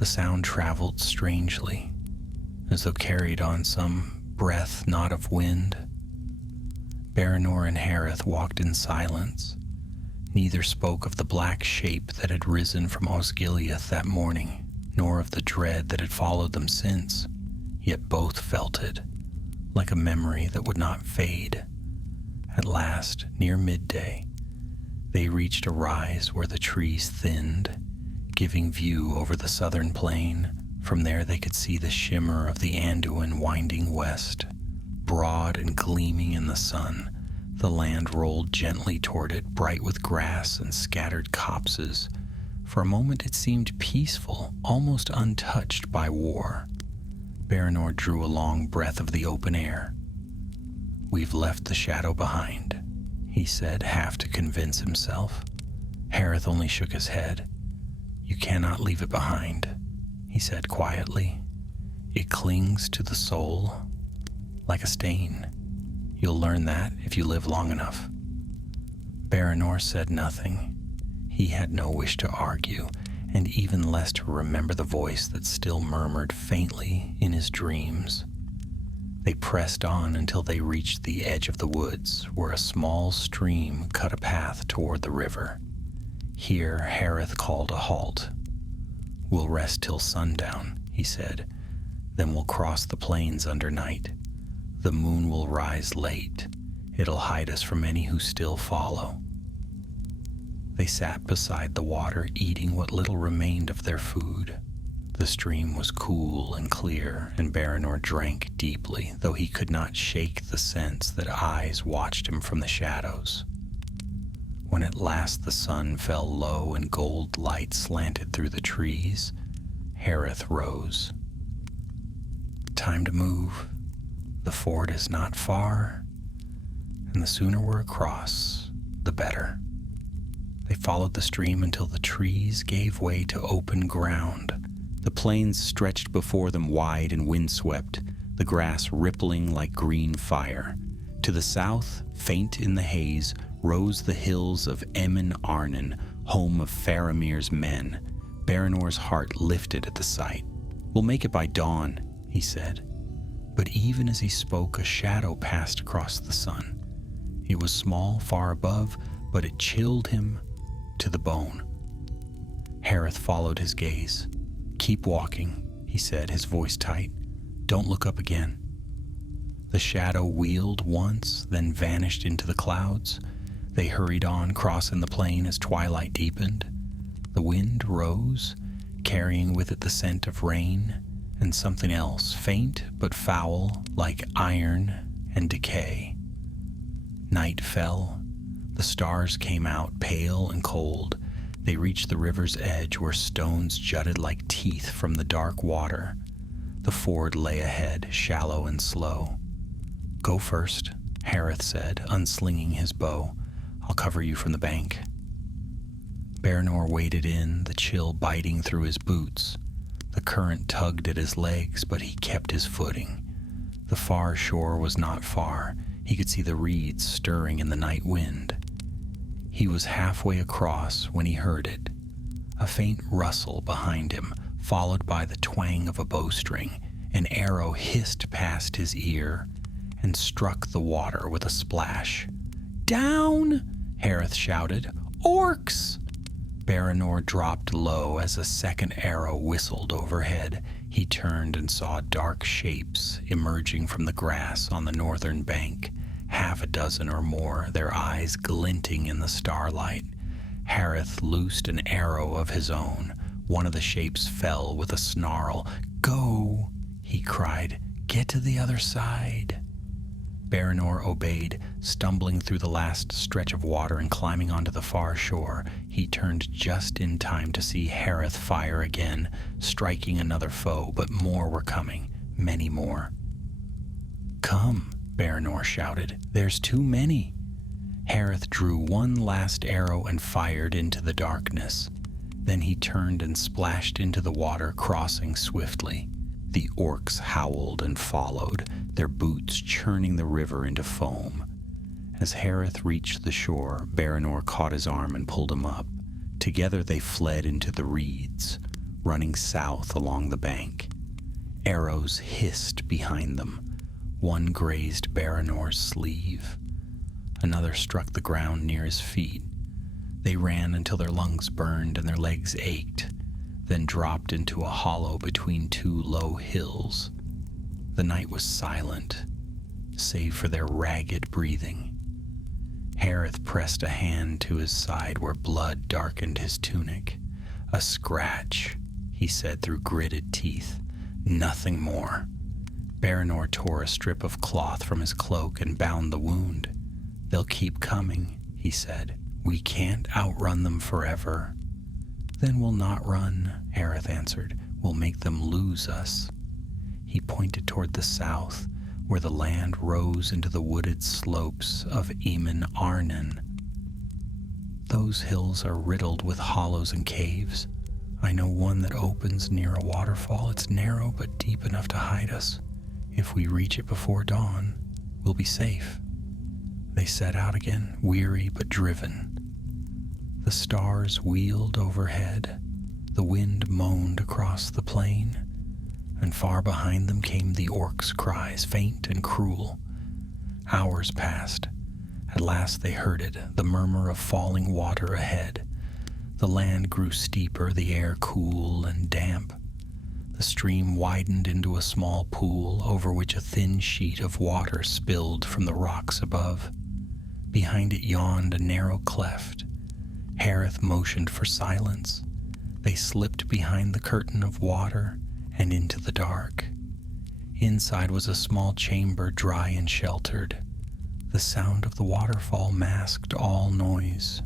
The sound traveled strangely, as though carried on some breath not of wind. Baranor and Hareth walked in silence. Neither spoke of the black shape that had risen from Osgiliath that morning, nor of the dread that had followed them since, yet both felt it, like a memory that would not fade. At last, near midday, they reached a rise where the trees thinned, giving view over the southern plain. From there they could see the shimmer of the Anduin winding west. Broad and gleaming in the sun, the land rolled gently toward it, bright with grass and scattered copses. For a moment it seemed peaceful, almost untouched by war. Baranor drew a long breath of the open air. "We've left the shadow behind," he said, half to convince himself. Hareth only shook his head. "You cannot leave it behind," he said quietly. "It clings to the soul like a stain. You'll learn that if you live long enough." Baranor said nothing. He had no wish to argue, and even less to remember the voice that still murmured faintly in his dreams. They pressed on until they reached the edge of the woods, where a small stream cut a path toward the river. Here Hareth called a halt. "We'll rest till sundown," he said. "Then we'll cross the plains under night. The moon will rise late. It'll hide us from any who still follow." They sat beside the water, eating what little remained of their food. The stream was cool and clear, and Baranor drank deeply, though he could not shake the sense that eyes watched him from the shadows. When at last the sun fell low and gold light slanted through the trees, Hareth rose. "Time to move. The ford is not far, and the sooner we're across, the better." They followed the stream until the trees gave way to open ground. The plains stretched before them wide and windswept, the grass rippling like green fire. To the south, faint in the haze, rose the hills of Emin Arnon, home of Faramir's men. Baranor's heart lifted at the sight. "We'll make it by dawn," he said. But even as he spoke, a shadow passed across the sun. It was small, far above, but it chilled him to the bone. Hareth followed his gaze. "Keep walking," he said, his voice tight. "Don't look up again." The shadow wheeled once, then vanished into the clouds. They hurried on, crossing the plain as twilight deepened. The wind rose, carrying with it the scent of rain and something else, faint but foul, like iron and decay. Night fell. The stars came out, pale and cold. They reached the river's edge, where stones jutted like teeth from the dark water. The ford lay ahead, shallow and slow. "Go first," Hareth said, unslinging his bow. "I'll cover you from the bank." Baranor waded in, the chill biting through his boots. The current tugged at his legs, but he kept his footing. The far shore was not far. He could see the reeds stirring in the night wind. He was halfway across when he heard it. A faint rustle behind him, followed by the twang of a bowstring. An arrow hissed past his ear and struck the water with a splash. "Down!" Hareth shouted. "Orcs!" Baranor dropped low as a second arrow whistled overhead. He turned and saw dark shapes emerging from the grass on the northern bank, half a dozen or more, their eyes glinting in the starlight. Hareth loosed an arrow of his own. One of the shapes fell with a snarl. "Go!" he cried. "Get to the other side." Baranor obeyed, stumbling through the last stretch of water and climbing onto the far shore. He turned just in time to see Hareth fire again, striking another foe, but more were coming, many more. "Come," Baranor shouted. "There's too many." Hareth drew one last arrow and fired into the darkness. Then he turned and splashed into the water, crossing swiftly. The orcs howled and followed, their boots churning the river into foam. As Hareth reached the shore, Baranor caught his arm and pulled him up. Together they fled into the reeds, running south along the bank. Arrows hissed behind them. One grazed Baranor's sleeve. Another struck the ground near his feet. They ran until their lungs burned and their legs ached, then dropped into a hollow between two low hills. The night was silent, save for their ragged breathing. Hareth pressed a hand to his side where blood darkened his tunic. "A scratch," he said through gritted teeth. "Nothing more." Baranor tore a strip of cloth from his cloak and bound the wound. "They'll keep coming," he said. "We can't outrun them forever." "Then we'll not run," Hareth answered. "We'll make them lose us." He pointed toward the south, where the land rose into the wooded slopes of Eamon Arnon. "Those hills are riddled with hollows and caves. I know one that opens near a waterfall. It's narrow but deep enough to hide us. If we reach it before dawn, we'll be safe." They set out again, weary but driven. The stars wheeled overhead, the wind moaned across the plain, and far behind them came the orcs' cries, faint and cruel. Hours passed. At last they heard it, the murmur of falling water ahead. The land grew steeper, the air cool and damp. The stream widened into a small pool over which a thin sheet of water spilled from the rocks above. Behind it yawned a narrow cleft. Hareth motioned for silence. They slipped behind the curtain of water and into the dark. Inside was a small chamber, dry and sheltered. The sound of the waterfall masked all noise.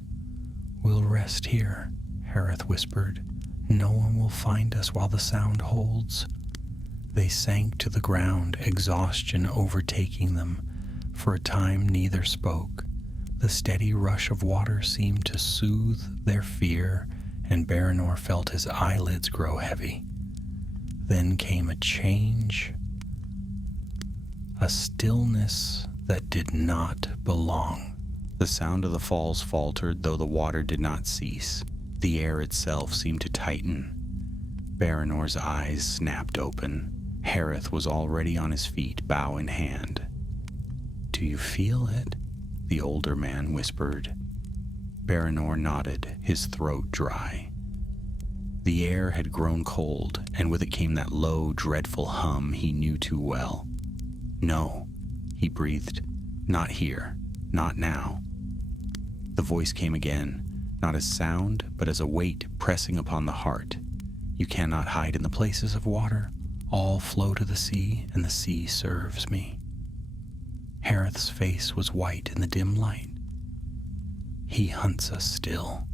"We'll rest here," Hareth whispered. "No one will find us while the sound holds." They sank to the ground, exhaustion overtaking them. For a time neither spoke. The steady rush of water seemed to soothe their fear, and Baranor felt his eyelids grow heavy. Then came a change, a stillness that did not belong. The sound of the falls faltered, though the water did not cease. The air itself seemed to tighten. Baranor's eyes snapped open. Hareth was already on his feet, bow in hand. "Do you feel it?" the older man whispered. Baranor nodded, his throat dry. The air had grown cold, and with it came that low, dreadful hum he knew too well. "No," he breathed. "Not here. Not now." The voice came again, not as sound, but as a weight pressing upon the heart. "You cannot hide in the places of water. All flow to the sea, and the sea serves me." Hareth's face was white in the dim light. "He hunts us still."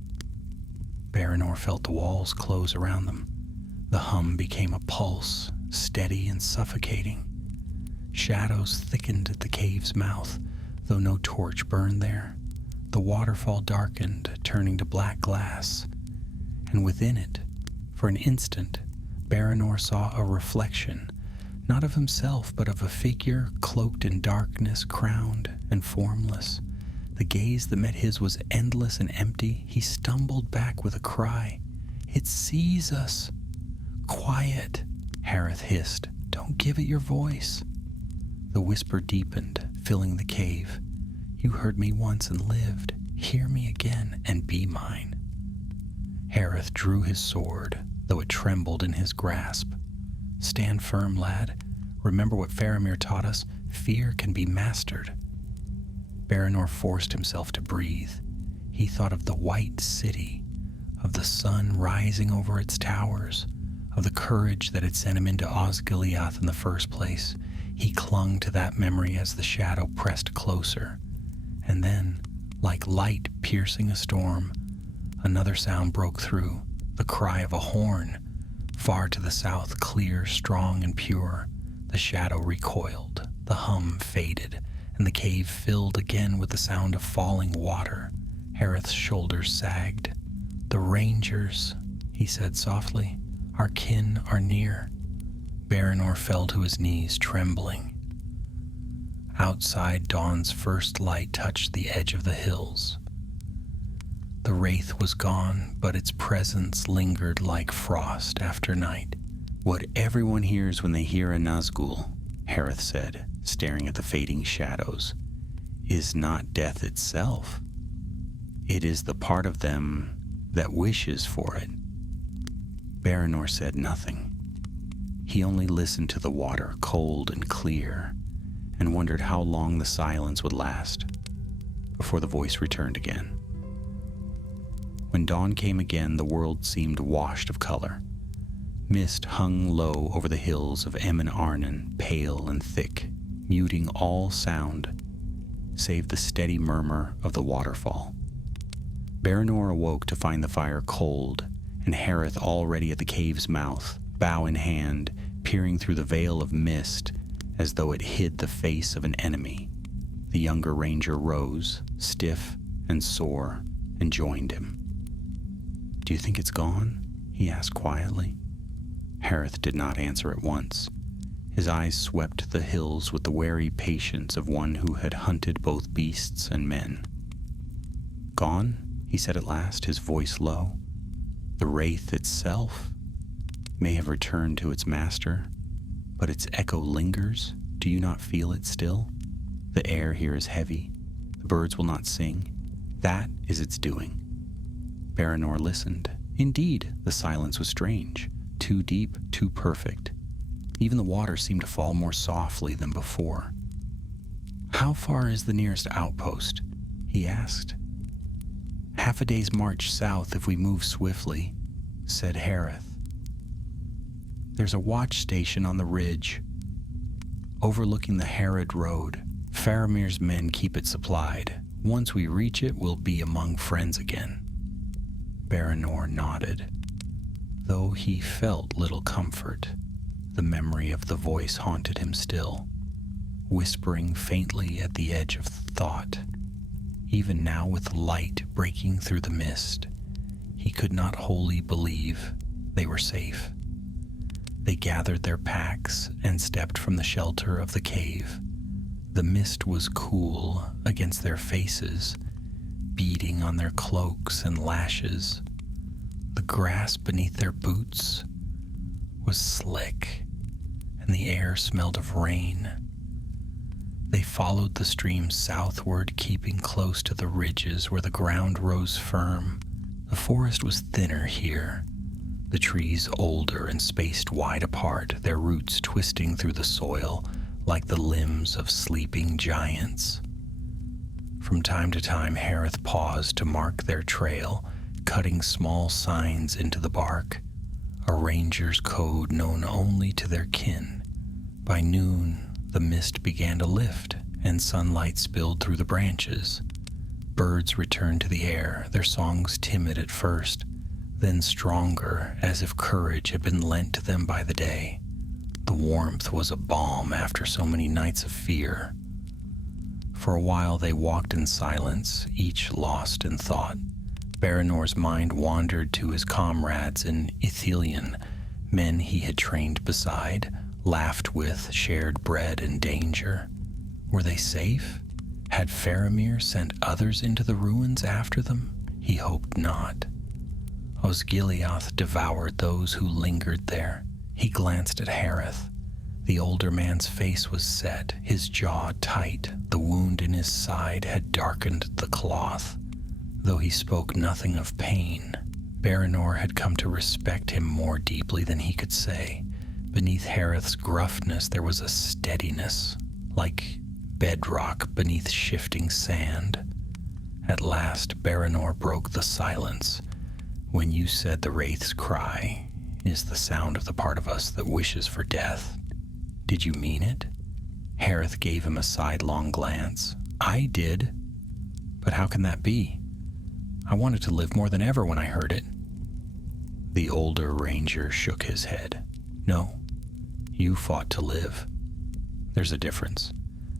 Baranor felt the walls close around them. The hum became a pulse, steady and suffocating. Shadows thickened at the cave's mouth, though no torch burned there. The waterfall darkened, turning to black glass, and within it, for an instant, Baranor saw a reflection, not of himself, but of a figure cloaked in darkness, crowned and formless. The gaze that met his was endless and empty. He stumbled back with a cry. "It sees us!" "Quiet," Hareth hissed. "Don't give it your voice." The whisper deepened, filling the cave. "You heard me once and lived. Hear me again and be mine." Hareth drew his sword, though it trembled in his grasp. "Stand firm, lad. Remember what Faramir taught us. Fear can be mastered." Baranor forced himself to breathe. He thought of the white city, of the sun rising over its towers, of the courage that had sent him into Osgiliath in the first place. He clung to that memory as the shadow pressed closer. And then, like light piercing a storm, another sound broke through, the cry of a horn. Far to the south, clear, strong, and pure, the shadow recoiled, the hum faded, and the cave filled again with the sound of falling water. Hareth's shoulders sagged. "The rangers," he said softly. "Our kin are near." Baranor fell to his knees, trembling. Outside, dawn's first light touched the edge of the hills. The wraith was gone, but its presence lingered like frost after night. "What everyone hears when they hear a Nazgûl," Harith said, staring at the fading shadows, "is not death itself. It is the part of them that wishes for it." Baranor said nothing. He only listened to the water, cold and clear, and wondered how long the silence would last before the voice returned again. When dawn came again, the world seemed washed of color. Mist hung low over the hills of Emin Arnon, pale and thick, muting all sound, save the steady murmur of the waterfall. Baranor awoke to find the fire cold, and Harith already at the cave's mouth, bow in hand, peering through the veil of mist as though it hid the face of an enemy. The younger ranger rose, stiff and sore, and joined him. "Do you think it's gone?" he asked quietly. Harith did not answer at once. His eyes swept the hills with the wary patience of one who had hunted both beasts and men. "Gone?" he said at last, his voice low. "The wraith itself may have returned to its master, but its echo lingers. Do you not feel it still? The air here is heavy. The birds will not sing. That is its doing." Baranor listened. Indeed, the silence was strange, too deep, too perfect. Even the water seemed to fall more softly than before. "How far is the nearest outpost?" he asked. "Half a day's march south if we move swiftly," said Harith. "There's a watch station on the ridge, overlooking the Harad Road. Faramir's men keep it supplied. Once we reach it, we'll be among friends again." Baranor nodded. Though he felt little comfort, the memory of the voice haunted him still, whispering faintly at the edge of thought. Even now, with light breaking through the mist, he could not wholly believe they were safe. They gathered their packs and stepped from the shelter of the cave. The mist was cool against their faces, beating on their cloaks and lashes. The grass beneath their boots was slick, and the air smelled of rain. They followed the stream southward, keeping close to the ridges where the ground rose firm. The forest was thinner here, the trees older and spaced wide apart, their roots twisting through the soil like the limbs of sleeping giants. From time to time, Harith paused to mark their trail, cutting small signs into the bark, a ranger's code known only to their kin. By noon, the mist began to lift, and sunlight spilled through the branches. Birds returned to the air, their songs timid at first, then stronger, as if courage had been lent to them by the day. The warmth was a balm after so many nights of fear. For a while they walked in silence, each lost in thought. Baranor's mind wandered to his comrades in Ithilien, men he had trained beside, laughed with, shared bread and danger. Were they safe? Had Faramir sent others into the ruins after them? He hoped not. Osgiliath devoured those who lingered there. He glanced at Harith. The older man's face was set, his jaw tight. The wound in his side had darkened the cloth. Though he spoke nothing of pain, Baranor had come to respect him more deeply than he could say. Beneath Harith's gruffness there was a steadiness, like bedrock beneath shifting sand. At last Baranor broke the silence. "When you said the wraith's cry is the sound of the part of us that wishes for death, did you mean it?" Harith gave him a sidelong glance. "I did. But how can that be? I wanted to live more than ever when I heard it." The older ranger shook his head. "No, you fought to live. There's a difference.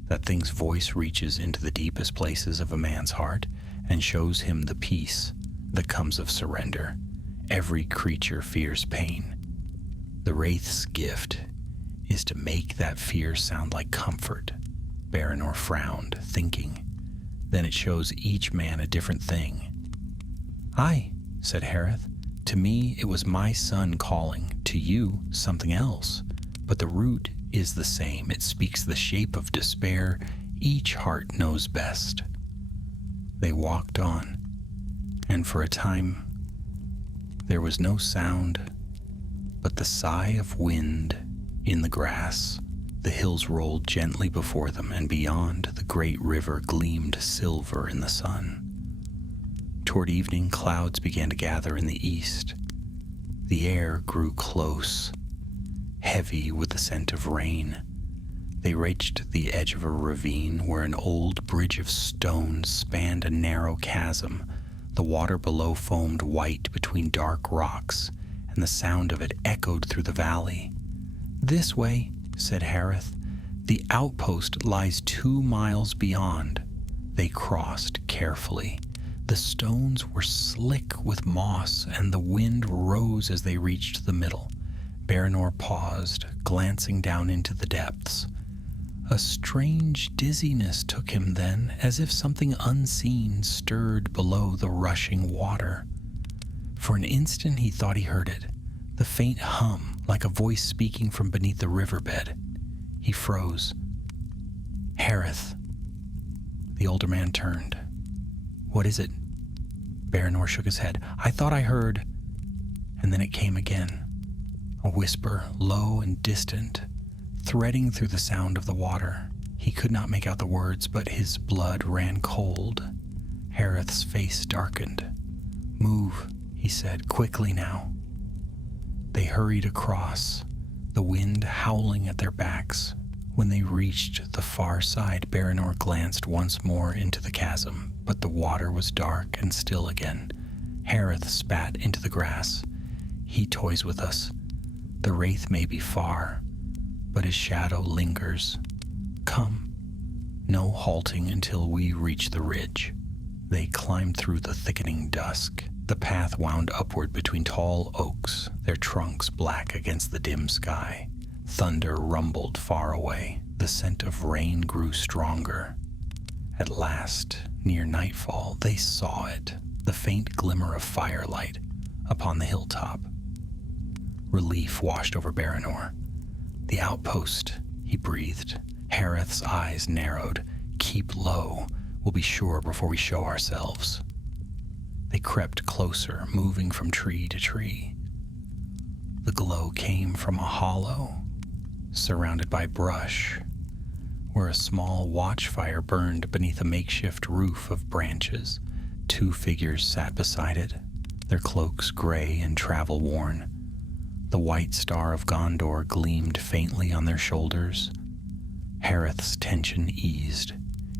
That thing's voice reaches into the deepest places of a man's heart and shows him the peace that comes of surrender. Every creature fears pain. The wraith's gift is to make that fear sound like comfort. Baranor frowned, thinking. Then it shows each man a different thing. Aye, said Hareth. To me, it was my son calling. To you, something else. But the root is the same. It speaks the shape of despair. Each heart knows best. They walked on, and for a time there was no sound but the sigh of wind in the grass. The hills rolled gently before them, and beyond, the great river gleamed silver in the sun. Toward evening, clouds began to gather in the east. The air grew close, heavy with the scent of rain. They reached the edge of a ravine where an old bridge of stone spanned a narrow chasm. The water below foamed white between dark rocks, and the sound of it echoed through the valley. This way, said Hareth. The outpost lies 2 miles beyond. They crossed carefully. The stones were slick with moss, and the wind rose as they reached the middle. Baranor paused, glancing down into the depths. A strange dizziness took him then, as if something unseen stirred below the rushing water. For an instant he thought he heard it, the faint hum, like a voice speaking from beneath the riverbed. He froze. Hareth. The older man turned. What is it? Baranor shook his head. I thought I heard... And then it came again. A whisper, low and distant, threading through the sound of the water. He could not make out the words, but his blood ran cold. Hareth's face darkened. Move, he said, quickly now. They hurried across, the wind howling at their backs. When they reached the far side, Baranor glanced once more into the chasm, but the water was dark and still again. Hareth spat into the grass. He toys with us. The wraith may be far, but his shadow lingers. Come. No halting until we reach the ridge. They climbed through the thickening dusk. The path wound upward between tall oaks, their trunks black against the dim sky. Thunder rumbled far away. The scent of rain grew stronger. At last, near nightfall, they saw it, the faint glimmer of firelight upon the hilltop. Relief washed over Baranor. The outpost, he breathed. Hareth's eyes narrowed. Keep low. We'll be sure before we show ourselves. They crept closer, moving from tree to tree. The glow came from a hollow, surrounded by brush, where a small watchfire burned beneath a makeshift roof of branches. 2 figures sat beside it, their cloaks gray and travel-worn. The white star of Gondor gleamed faintly on their shoulders. Hareth's tension eased.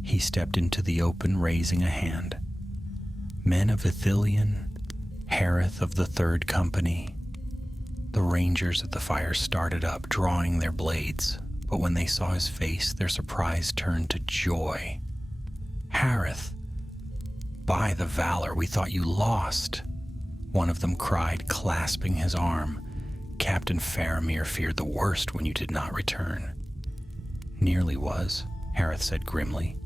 He stepped into the open, raising a hand. Men of Ithilien, Hareth of the Third Company. The rangers at the fire started up, drawing their blades, but when they saw his face, their surprise turned to joy. Hareth, by the valor, we thought you lost, one of them cried, clasping his arm. Captain Faramir feared the worst when you did not return. Nearly was, Hareth said grimly.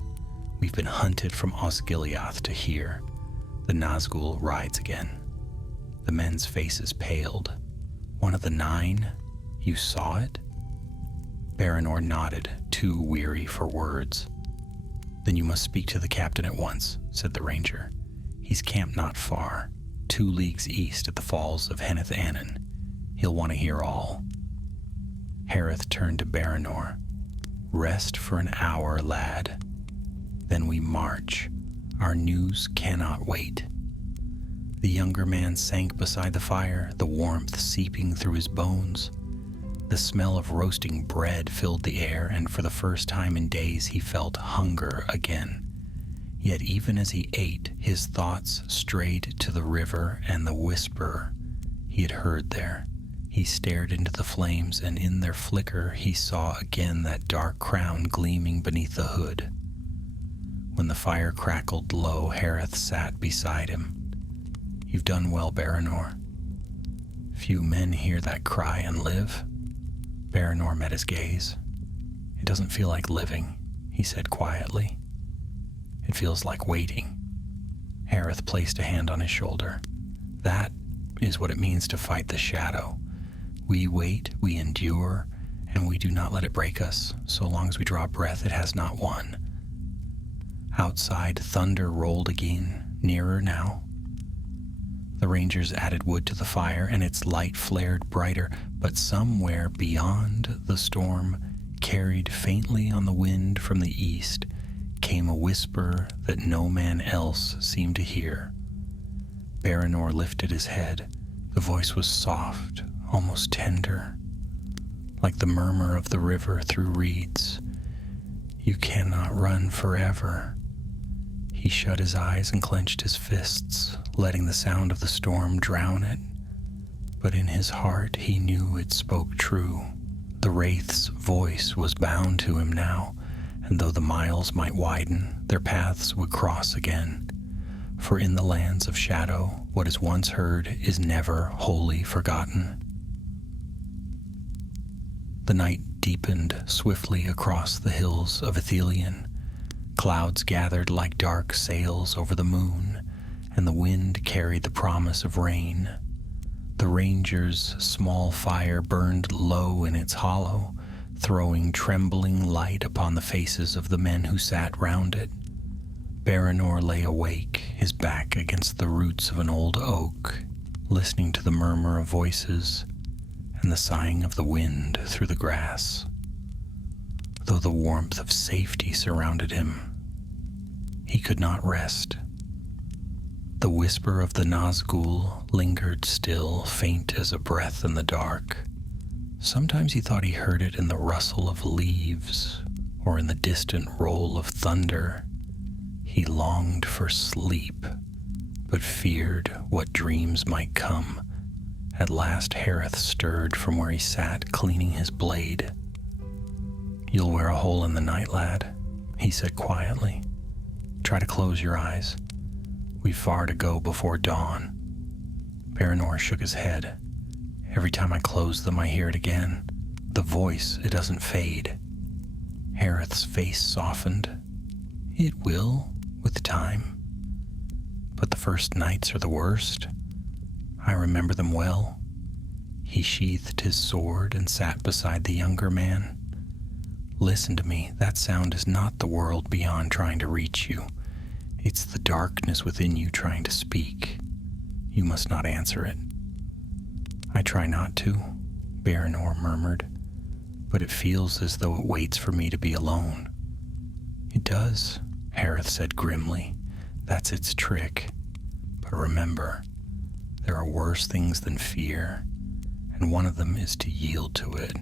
We've been hunted from Osgiliath to here. The Nazgûl rides again. The men's faces paled. One of the 9? You saw it? Baranor nodded, too weary for words. Then you must speak to the captain at once, said the ranger. He's camped not far, 2 leagues east at the falls of Henneth Annan. He'll want to hear all. Hareth turned to Baranor. Rest for an hour, lad. Then we march. Our news cannot wait. The younger man sank beside the fire, the warmth seeping through his bones. The smell of roasting bread filled the air, and for the first time in days he felt hunger again. Yet even as he ate, his thoughts strayed to the river and the whisper he had heard there. He stared into the flames, and in their flicker he saw again that dark crown gleaming beneath the hood. When the fire crackled low, Hareth sat beside him. You've done well, Baranor. Few men hear that cry and live. Baranor met his gaze. "It doesn't feel like living," he said quietly. "It feels like waiting." Harith placed a hand on his shoulder. "That is what it means to fight the shadow. We wait, we endure, and we do not let it break us. So long as we draw breath, it has not won." Outside, thunder rolled again, nearer now. The rangers added wood to the fire, and its light flared brighter, but somewhere beyond the storm, carried faintly on the wind from the east, came a whisper that no man else seemed to hear. Baranor lifted his head. The voice was soft, almost tender, like the murmur of the river through reeds. "You cannot run forever." He shut his eyes and clenched his fists, letting the sound of the storm drown it. But in his heart he knew it spoke true. The wraith's voice was bound to him now, and though the miles might widen, their paths would cross again. For in the lands of shadow, what is once heard is never wholly forgotten. The night deepened swiftly across the hills of Ithilien. Clouds gathered like dark sails over the moon, and the wind carried the promise of rain. The ranger's small fire burned low in its hollow, throwing trembling light upon the faces of the men who sat round it. Baranor lay awake, his back against the roots of an old oak, listening to the murmur of voices and the sighing of the wind through the grass. Though the warmth of safety surrounded him, he could not rest. The whisper of the Nazgûl lingered still, faint as a breath in the dark. Sometimes he thought he heard it in the rustle of leaves or in the distant roll of thunder. He longed for sleep, but feared what dreams might come. At last Harith stirred from where he sat, cleaning his blade. "You'll wear a hole in the night, lad," he said quietly. "Try to close your eyes. We've far to go before dawn." Baranor shook his head. "Every time I close them, I hear it again. The voice, it doesn't fade." Harith's face softened. "It will, with time. But the first nights are the worst. I remember them well." He sheathed his sword and sat beside the younger man. "Listen to me. That sound is not the world beyond trying to reach you. It's the darkness within you trying to speak. You must not answer it." "I try not to," Baranor murmured, "but it feels as though it waits for me to be alone." "It does," Harith said grimly. "That's its trick. But remember, there are worse things than fear, and one of them is to yield to it.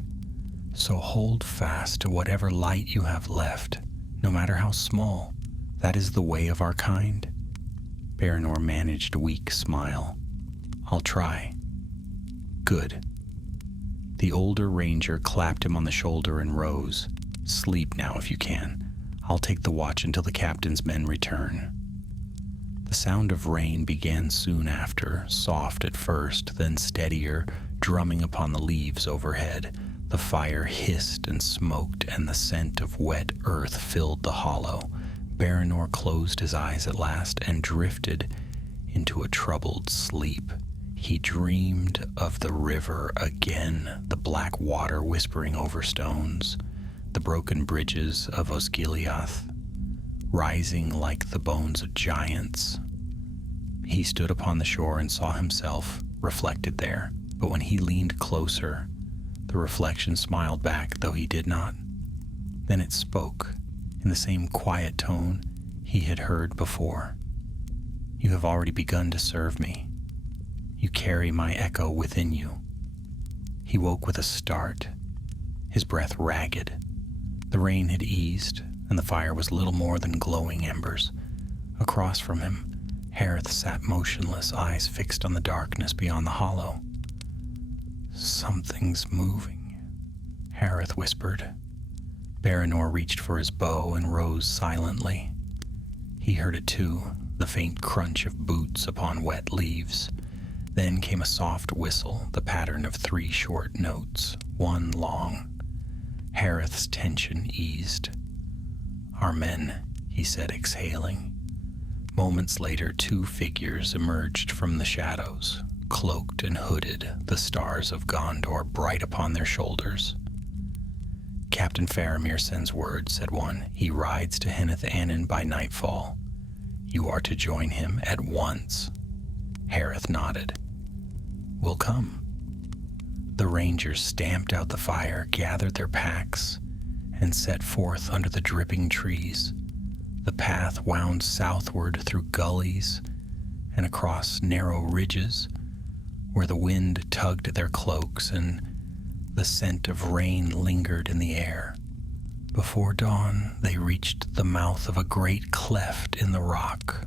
So hold fast to whatever light you have left, no matter how small. That is the way of our kind." Baranor managed a weak smile. "I'll try." "Good." The older ranger clapped him on the shoulder and rose. "Sleep now if you can. I'll take the watch until the captain's men return." The sound of rain began soon after, soft at first, then steadier, drumming upon the leaves overhead. The fire hissed and smoked, and the scent of wet earth filled the hollow. Baranor closed his eyes at last and drifted into a troubled sleep. He dreamed of the river again, the black water whispering over stones, the broken bridges of Osgiliath, rising like the bones of giants. He stood upon the shore and saw himself reflected there, but when he leaned closer, the reflection smiled back, though he did not. Then it spoke, in the same quiet tone he had heard before. "You have already begun to serve me. You carry my echo within you." He woke with a start, his breath ragged. The rain had eased, and the fire was little more than glowing embers. Across from him, Harith sat motionless, eyes fixed on the darkness beyond the hollow. "Something's moving," Harith whispered. Baranor reached for his bow and rose silently. He heard it too, the faint crunch of boots upon wet leaves. Then came a soft whistle, the pattern of 3 short notes, one long. Hareth's tension eased. "Our men," he said, exhaling. Moments later, 2 figures emerged from the shadows, cloaked and hooded, the stars of Gondor bright upon their shoulders. "Captain Faramir sends word," said one. "He rides to Henneth Annan by nightfall. You are to join him at once." Hareth nodded. "We'll come." The rangers stamped out the fire, gathered their packs, and set forth under the dripping trees. The path wound southward through gullies and across narrow ridges where the wind tugged at their cloaks and the scent of rain lingered in the air. Before dawn, they reached the mouth of a great cleft in the rock.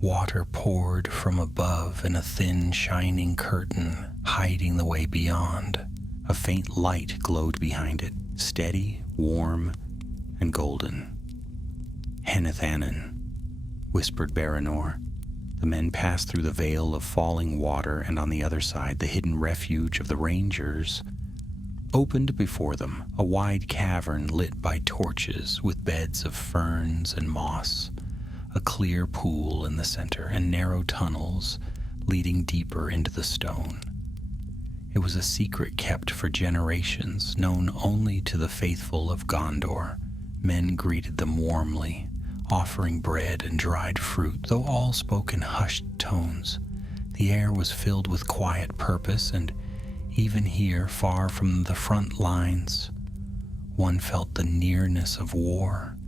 Water poured from above in a thin, shining curtain, hiding the way beyond. A faint light glowed behind it, steady, warm, and golden. "Henneth Annan," whispered Baranor. The men passed through the veil of falling water, and on the other side, the hidden refuge of the rangers opened before them, a wide cavern lit by torches with beds of ferns and moss, a clear pool in the center, and narrow tunnels leading deeper into the stone. It was a secret kept for generations, known only to the faithful of Gondor. Men greeted them warmly, offering bread and dried fruit, though all spoke in hushed tones. The air was filled with quiet purpose, and even here, far from the front lines, one felt the nearness of war.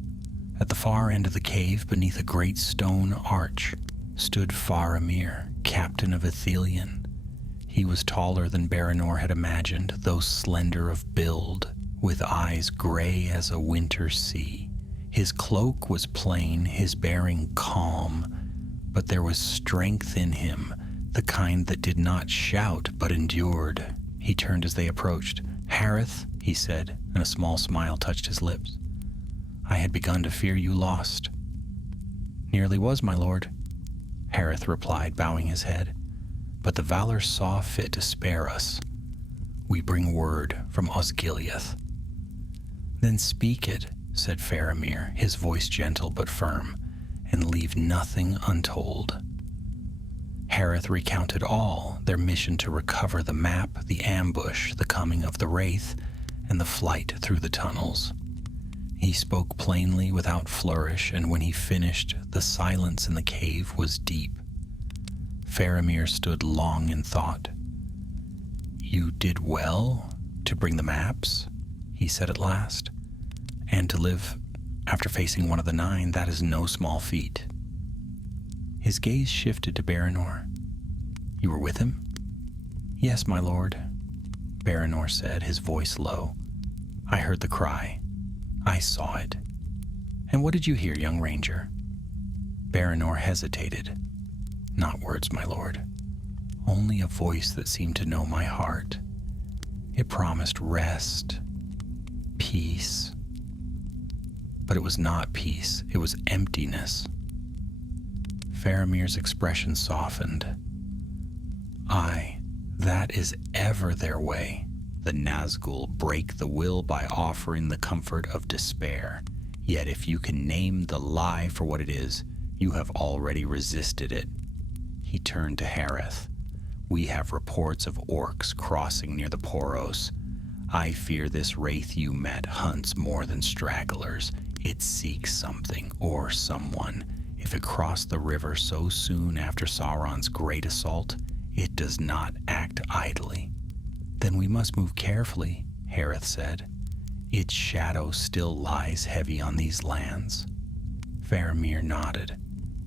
At the far end of the cave, beneath a great stone arch, stood Faramir, captain of Ithilien. He was taller than Baranor had imagined, though slender of build, with eyes gray as a winter sea. His cloak was plain, his bearing calm, but there was strength in him, the kind that did not shout but endured. He turned as they approached. "Hareth," he said, and a small smile touched his lips. "I had begun to fear you lost." "Nearly was, my lord," Hareth replied, bowing his head. "But the Valor saw fit to spare us. We bring word from Osgiliath." "Then speak it," said Faramir, his voice gentle but firm, "and leave nothing untold." Hareth recounted all, their mission to recover the map, the ambush, the coming of the Wraith, and the flight through the tunnels. He spoke plainly without flourish, and when he finished, the silence in the cave was deep. Faramir stood long in thought. "You did well to bring the maps," he said at last. "And to live after facing one of the 9, that is no small feat." His gaze shifted to Baranor. "You were with him?" "Yes, my lord," Baranor said, his voice low. "I heard the cry. I saw it." "And what did you hear, young ranger?" Baranor hesitated. "Not words, my lord. Only a voice that seemed to know my heart. It promised rest, peace. But it was not peace, it was emptiness." Faramir's expression softened. "Aye, that is ever their way. The Nazgûl break the will by offering the comfort of despair. Yet if you can name the lie for what it is, you have already resisted it." He turned to Hareth. "We have reports of orcs crossing near the Poros. I fear this wraith you met hunts more than stragglers. It seeks something or someone. If it crossed the river so soon after Sauron's great assault, it does not act idly." "Then we must move carefully," Hareth said. "Its shadow still lies heavy on these lands." Faramir nodded.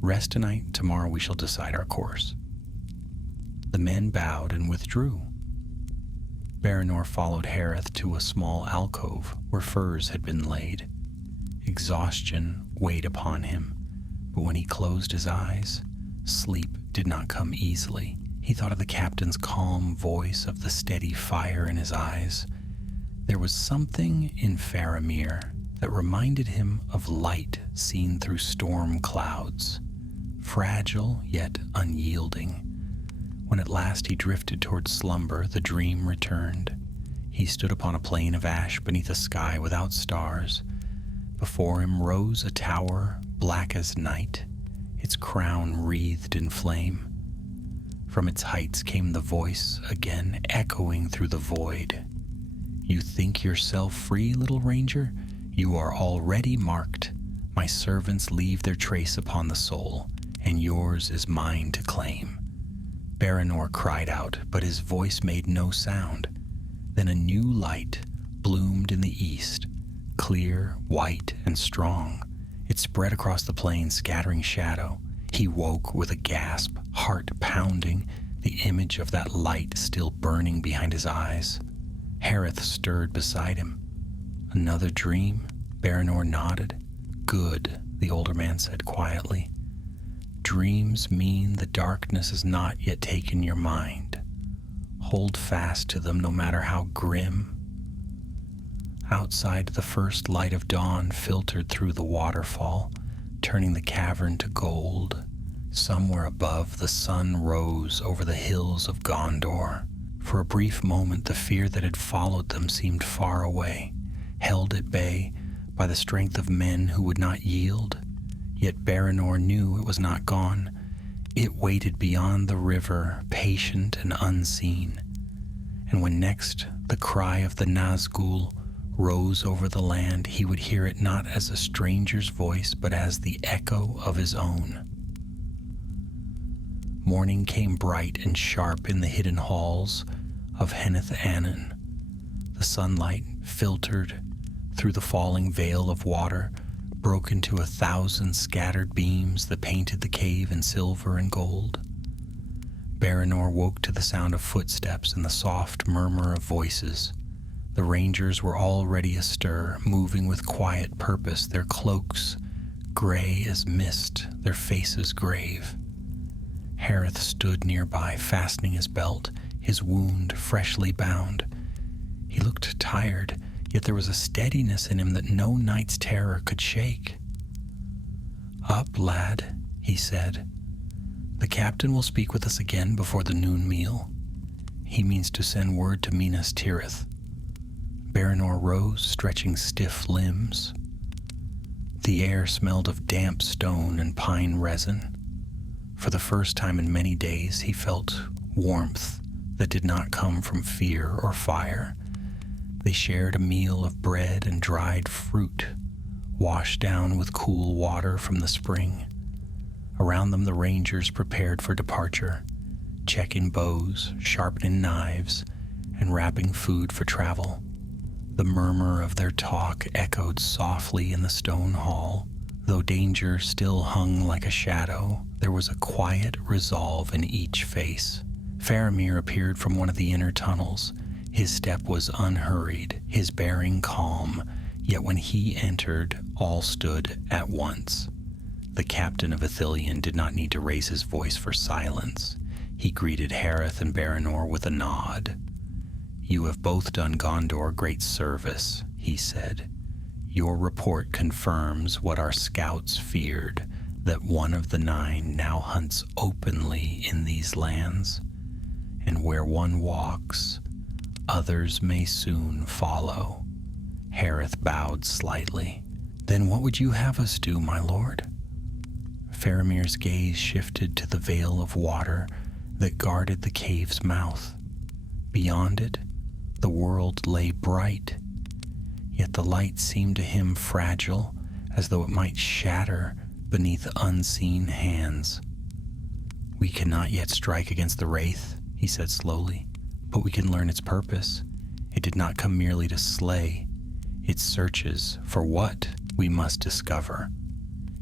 "Rest tonight. Tomorrow we shall decide our course." The men bowed and withdrew. Baranor followed Hareth to a small alcove where furs had been laid. Exhaustion weighed upon him, but when he closed his eyes, sleep did not come easily. He thought of the captain's calm voice, of the steady fire in his eyes. There was something in Faramir that reminded him of light seen through storm clouds, fragile yet unyielding. When at last he drifted toward slumber, the dream returned. He stood upon a plain of ash beneath a sky without stars. Before him rose a tower, black as night, its crown wreathed in flame. From its heights came the voice, again echoing through the void. You think yourself free, little ranger? You are already marked. My servants leave their trace upon the soul, and yours is mine to claim. Baranor cried out, but his voice made no sound. Then a new light bloomed in the east, clear, white, and strong. It spread across the plain, scattering shadow. He woke with a gasp, heart pounding, the image of that light still burning behind his eyes. Harith stirred beside him. Another dream? Baranor nodded. Good, the older man said quietly. Dreams mean the darkness has not yet taken your mind. Hold fast to them no matter how grim. Outside, the first light of dawn filtered through the waterfall, turning the cavern to gold. Somewhere above, the sun rose over the hills of Gondor. For a brief moment, the fear that had followed them seemed far away, held at bay by the strength of men who would not yield. Yet Baranor knew it was not gone. It waited beyond the river, patient and unseen. And when next the cry of the Nazgûl rose over the land, he would hear it not as a stranger's voice, but as the echo of his own. Morning came bright and sharp in the hidden halls of Henneth Annen. The sunlight filtered through the falling veil of water, broke into 1,000 scattered beams that painted the cave in silver and gold. Baranor woke to the sound of footsteps and the soft murmur of voices. The rangers were already astir, moving with quiet purpose, their cloaks gray as mist, their faces grave. Harith stood nearby, fastening his belt, his wound freshly bound. He looked tired, yet there was a steadiness in him that no night's terror could shake. Up, lad, he said. The captain will speak with us again before the noon meal. He means to send word to Minas Tirith. Baranor rose, stretching stiff limbs. The air smelled of damp stone and pine resin. For the first time in many days, he felt warmth that did not come from fear or fire. They shared a meal of bread and dried fruit, washed down with cool water from the spring. Around them, the rangers prepared for departure, checking bows, sharpening knives, and wrapping food for travel. The murmur of their talk echoed softly in the stone hall. Though danger still hung like a shadow, there was a quiet resolve in each face. Faramir appeared from one of the inner tunnels. His step was unhurried, his bearing calm, yet when he entered, all stood at once. The captain of Ithilien did not need to raise his voice for silence. He greeted Harith and Baranor with a nod. You have both done Gondor great service, he said. Your report confirms what our scouts feared, that one of the 9 now hunts openly in these lands, and where one walks, others may soon follow. Harith bowed slightly. Then what would you have us do, my lord? Faramir's gaze shifted to the veil of water that guarded the cave's mouth. Beyond it, the world lay bright, yet the light seemed to him fragile, as though it might shatter beneath unseen hands. We cannot yet strike against the Wraith, he said slowly, but we can learn its purpose. It did not come merely to slay. It searches for what we must discover.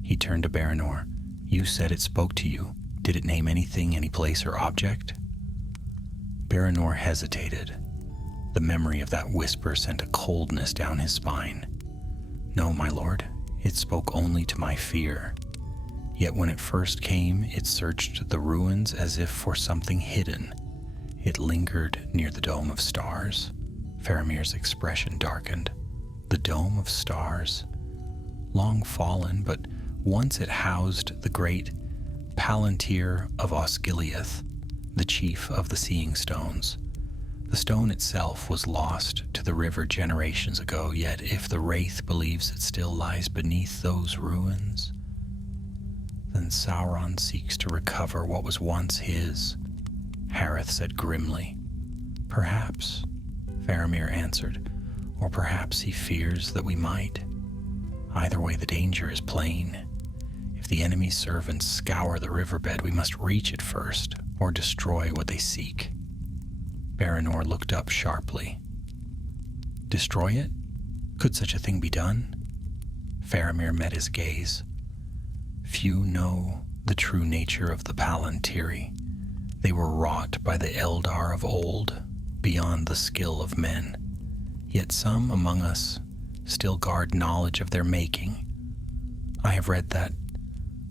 He turned to Baranor. You said it spoke to you. Did it name anything, any place or object? Baranor hesitated. The memory of that whisper sent a coldness down his spine. No, my lord, it spoke only to my fear. Yet when it first came, it searched the ruins as if for something hidden. It lingered near the Dome of Stars. Faramir's expression darkened. The Dome of Stars. Long fallen, but once it housed the great Palantir of Osgiliath, the chief of the Seeing Stones. The stone itself was lost to the river generations ago, yet if the Wraith believes it still lies beneath those ruins, then Sauron seeks to recover what was once his, Harith said grimly. Perhaps, Faramir answered, or perhaps he fears that we might. Either way, the danger is plain. If the enemy's servants scour the riverbed, we must reach it first, or destroy what they seek. Baranor looked up sharply. Destroy it? Could such a thing be done? Faramir met his gaze. Few know the true nature of the Palantiri. They were wrought by the Eldar of old, beyond the skill of men. Yet some among us still guard knowledge of their making. I have read that,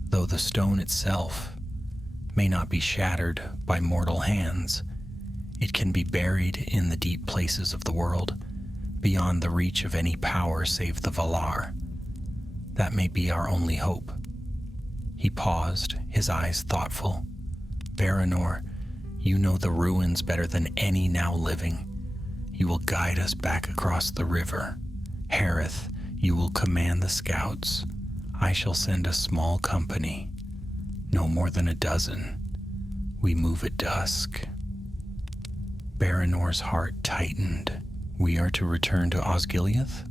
though the stone itself may not be shattered by mortal hands, it can be buried in the deep places of the world, beyond the reach of any power save the Valar. That may be our only hope. He paused, his eyes thoughtful. Baranor, you know the ruins better than any now living. You will guide us back across the river. Harith, you will command the scouts. I shall send a small company, no more than a dozen. We move at dusk. Baranor's heart tightened. We are to return to Osgiliath?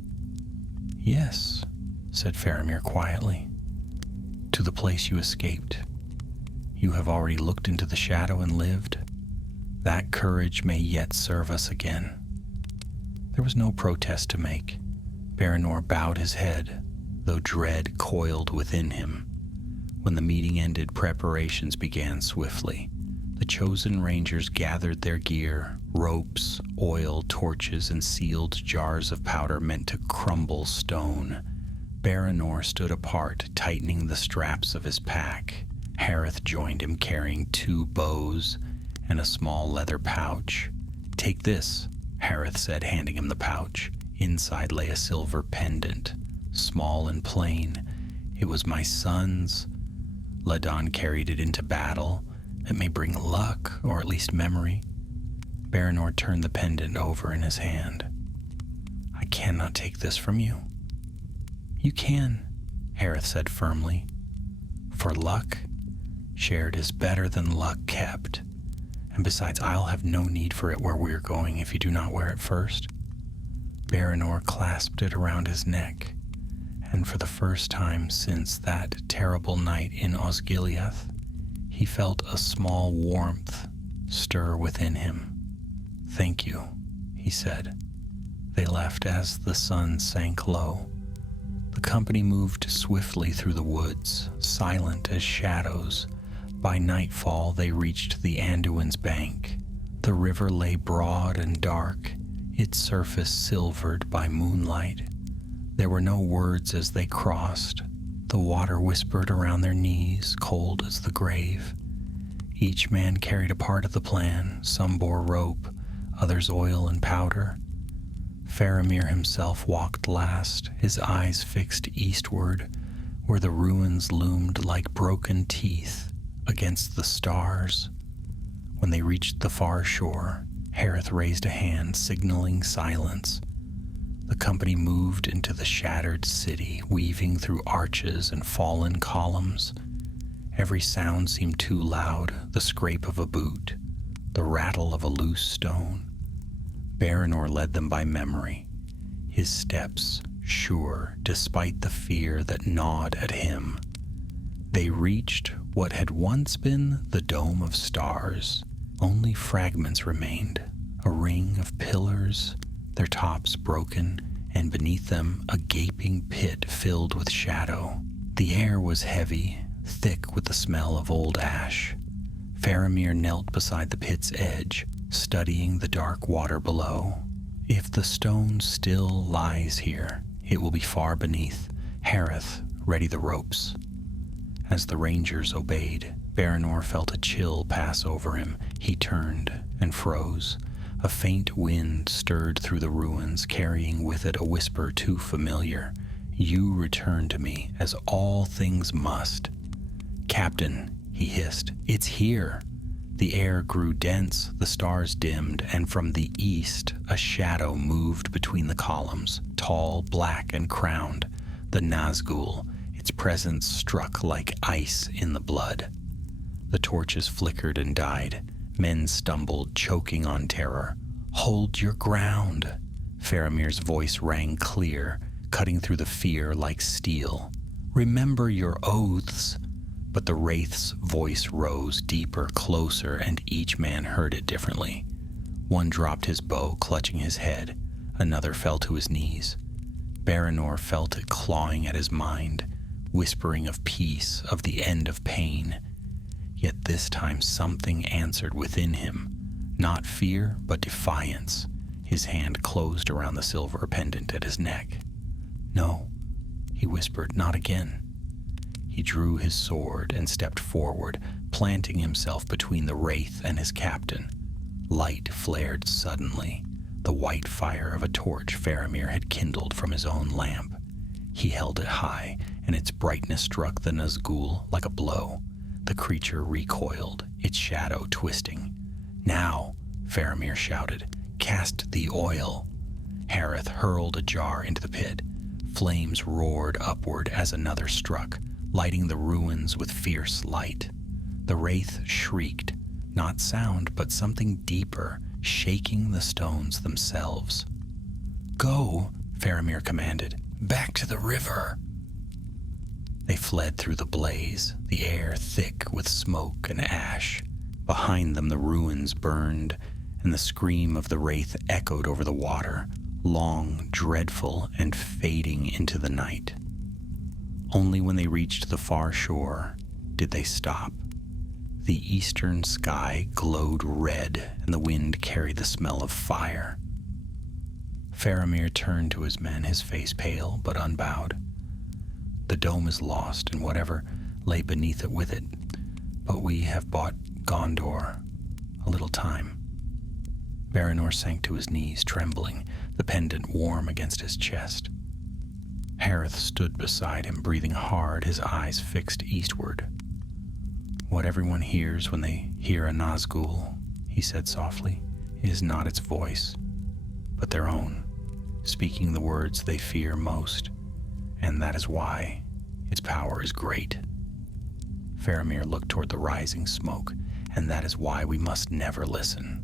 Yes, said Faramir quietly. To the place you escaped. You have already looked into the shadow and lived. That courage may yet serve us again. There was no protest to make. Baranor bowed his head, though dread coiled within him. When the meeting ended, preparations began swiftly. The chosen rangers gathered their gear, ropes, oil, torches, and sealed jars of powder meant to crumble stone. Baranor stood apart, tightening the straps of his pack. Harith joined him, carrying 2 bows and a small leather pouch. Take this, Harith said, handing him the pouch. Inside lay a silver pendant, small and plain. It was my son's. Ladon carried it into battle. It may bring luck, or at least memory. Baranor turned the pendant over in his hand. I cannot take this from you. You can, Harith said firmly. For luck, shared is better than luck kept. And besides, I'll have no need for it where we're going if you do not wear it first. Baranor clasped it around his neck, and for the first time since that terrible night in Osgiliath, he felt a small warmth stir within him. Thank you, he said. They left as the sun sank low. The company moved swiftly through the woods, silent as shadows. By nightfall, they reached the Anduin's bank. The river lay broad and dark, its surface silvered by moonlight. There were no words as they crossed. The water whispered around their knees, cold as the grave. Each man carried a part of the plan. Some bore rope, others oil and powder. Faramir himself walked last, his eyes fixed eastward, where the ruins loomed like broken teeth against the stars. When they reached the far shore, Harith raised a hand, signaling silence. The company moved into the shattered city, weaving through arches and fallen columns. Every sound seemed too loud, the scrape of a boot, the rattle of a loose stone. Baranor led them by memory, his steps sure despite the fear that gnawed at him. They reached what had once been the Dome of Stars. Only fragments remained, a ring of pillars, their tops broken, and beneath them a gaping pit filled with shadow. The air was heavy, thick with the smell of old ash. Faramir knelt beside the pit's edge, studying the dark water below. If the stone still lies here, it will be far beneath. Harith, ready the ropes. As the rangers obeyed, Baranor felt a chill pass over him. He turned and froze. A faint wind stirred through the ruins, carrying with it a whisper too familiar. You return to me, as all things must. Captain, he hissed, it's here. The air grew dense, the stars dimmed, and from the east a shadow moved between the columns, tall, black, and crowned, the Nazgûl. Its presence struck like ice in the blood. The torches flickered and died. Men stumbled, choking on terror. "Hold your ground!" Faramir's voice rang clear, cutting through the fear like steel. "Remember your oaths!" But the wraith's voice rose deeper, closer, and each man heard it differently. One dropped his bow, clutching his head. Another fell to his knees. Baranor felt it clawing at his mind, whispering of peace, of the end of pain. Yet this time something answered within him, not fear, but defiance. His hand closed around the silver pendant at his neck. "No," he whispered, "not again." He drew his sword and stepped forward, planting himself between the wraith and his captain. Light flared suddenly, the white fire of a torch Faramir had kindled from his own lamp. He held it high, and its brightness struck the Nazgûl like a blow. The creature recoiled, its shadow twisting. "Now," Faramir shouted, "cast the oil." Hareth hurled a jar into the pit. Flames roared upward as another struck, lighting the ruins with fierce light. The wraith shrieked, not sound, but something deeper, shaking the stones themselves. "Go," Faramir commanded, "back to the river." They fled through the blaze, the air thick with smoke and ash. Behind them the ruins burned, and the scream of the wraith echoed over the water, long, dreadful, and fading into the night. Only when they reached the far shore did they stop. The eastern sky glowed red, and the wind carried the smell of fire. Faramir turned to his men, his face pale but unbowed. "The dome is lost, and whatever lay beneath it with it. But we have bought Gondor a little time." Baranor sank to his knees, trembling, the pendant warm against his chest. Hareth stood beside him, breathing hard, his eyes fixed eastward. "What everyone hears when they hear a Nazgûl," he said softly, "is not its voice, but their own, speaking the words they fear most, and that is why its power is great." Faramir looked toward the rising smoke, "and that is why we must never listen."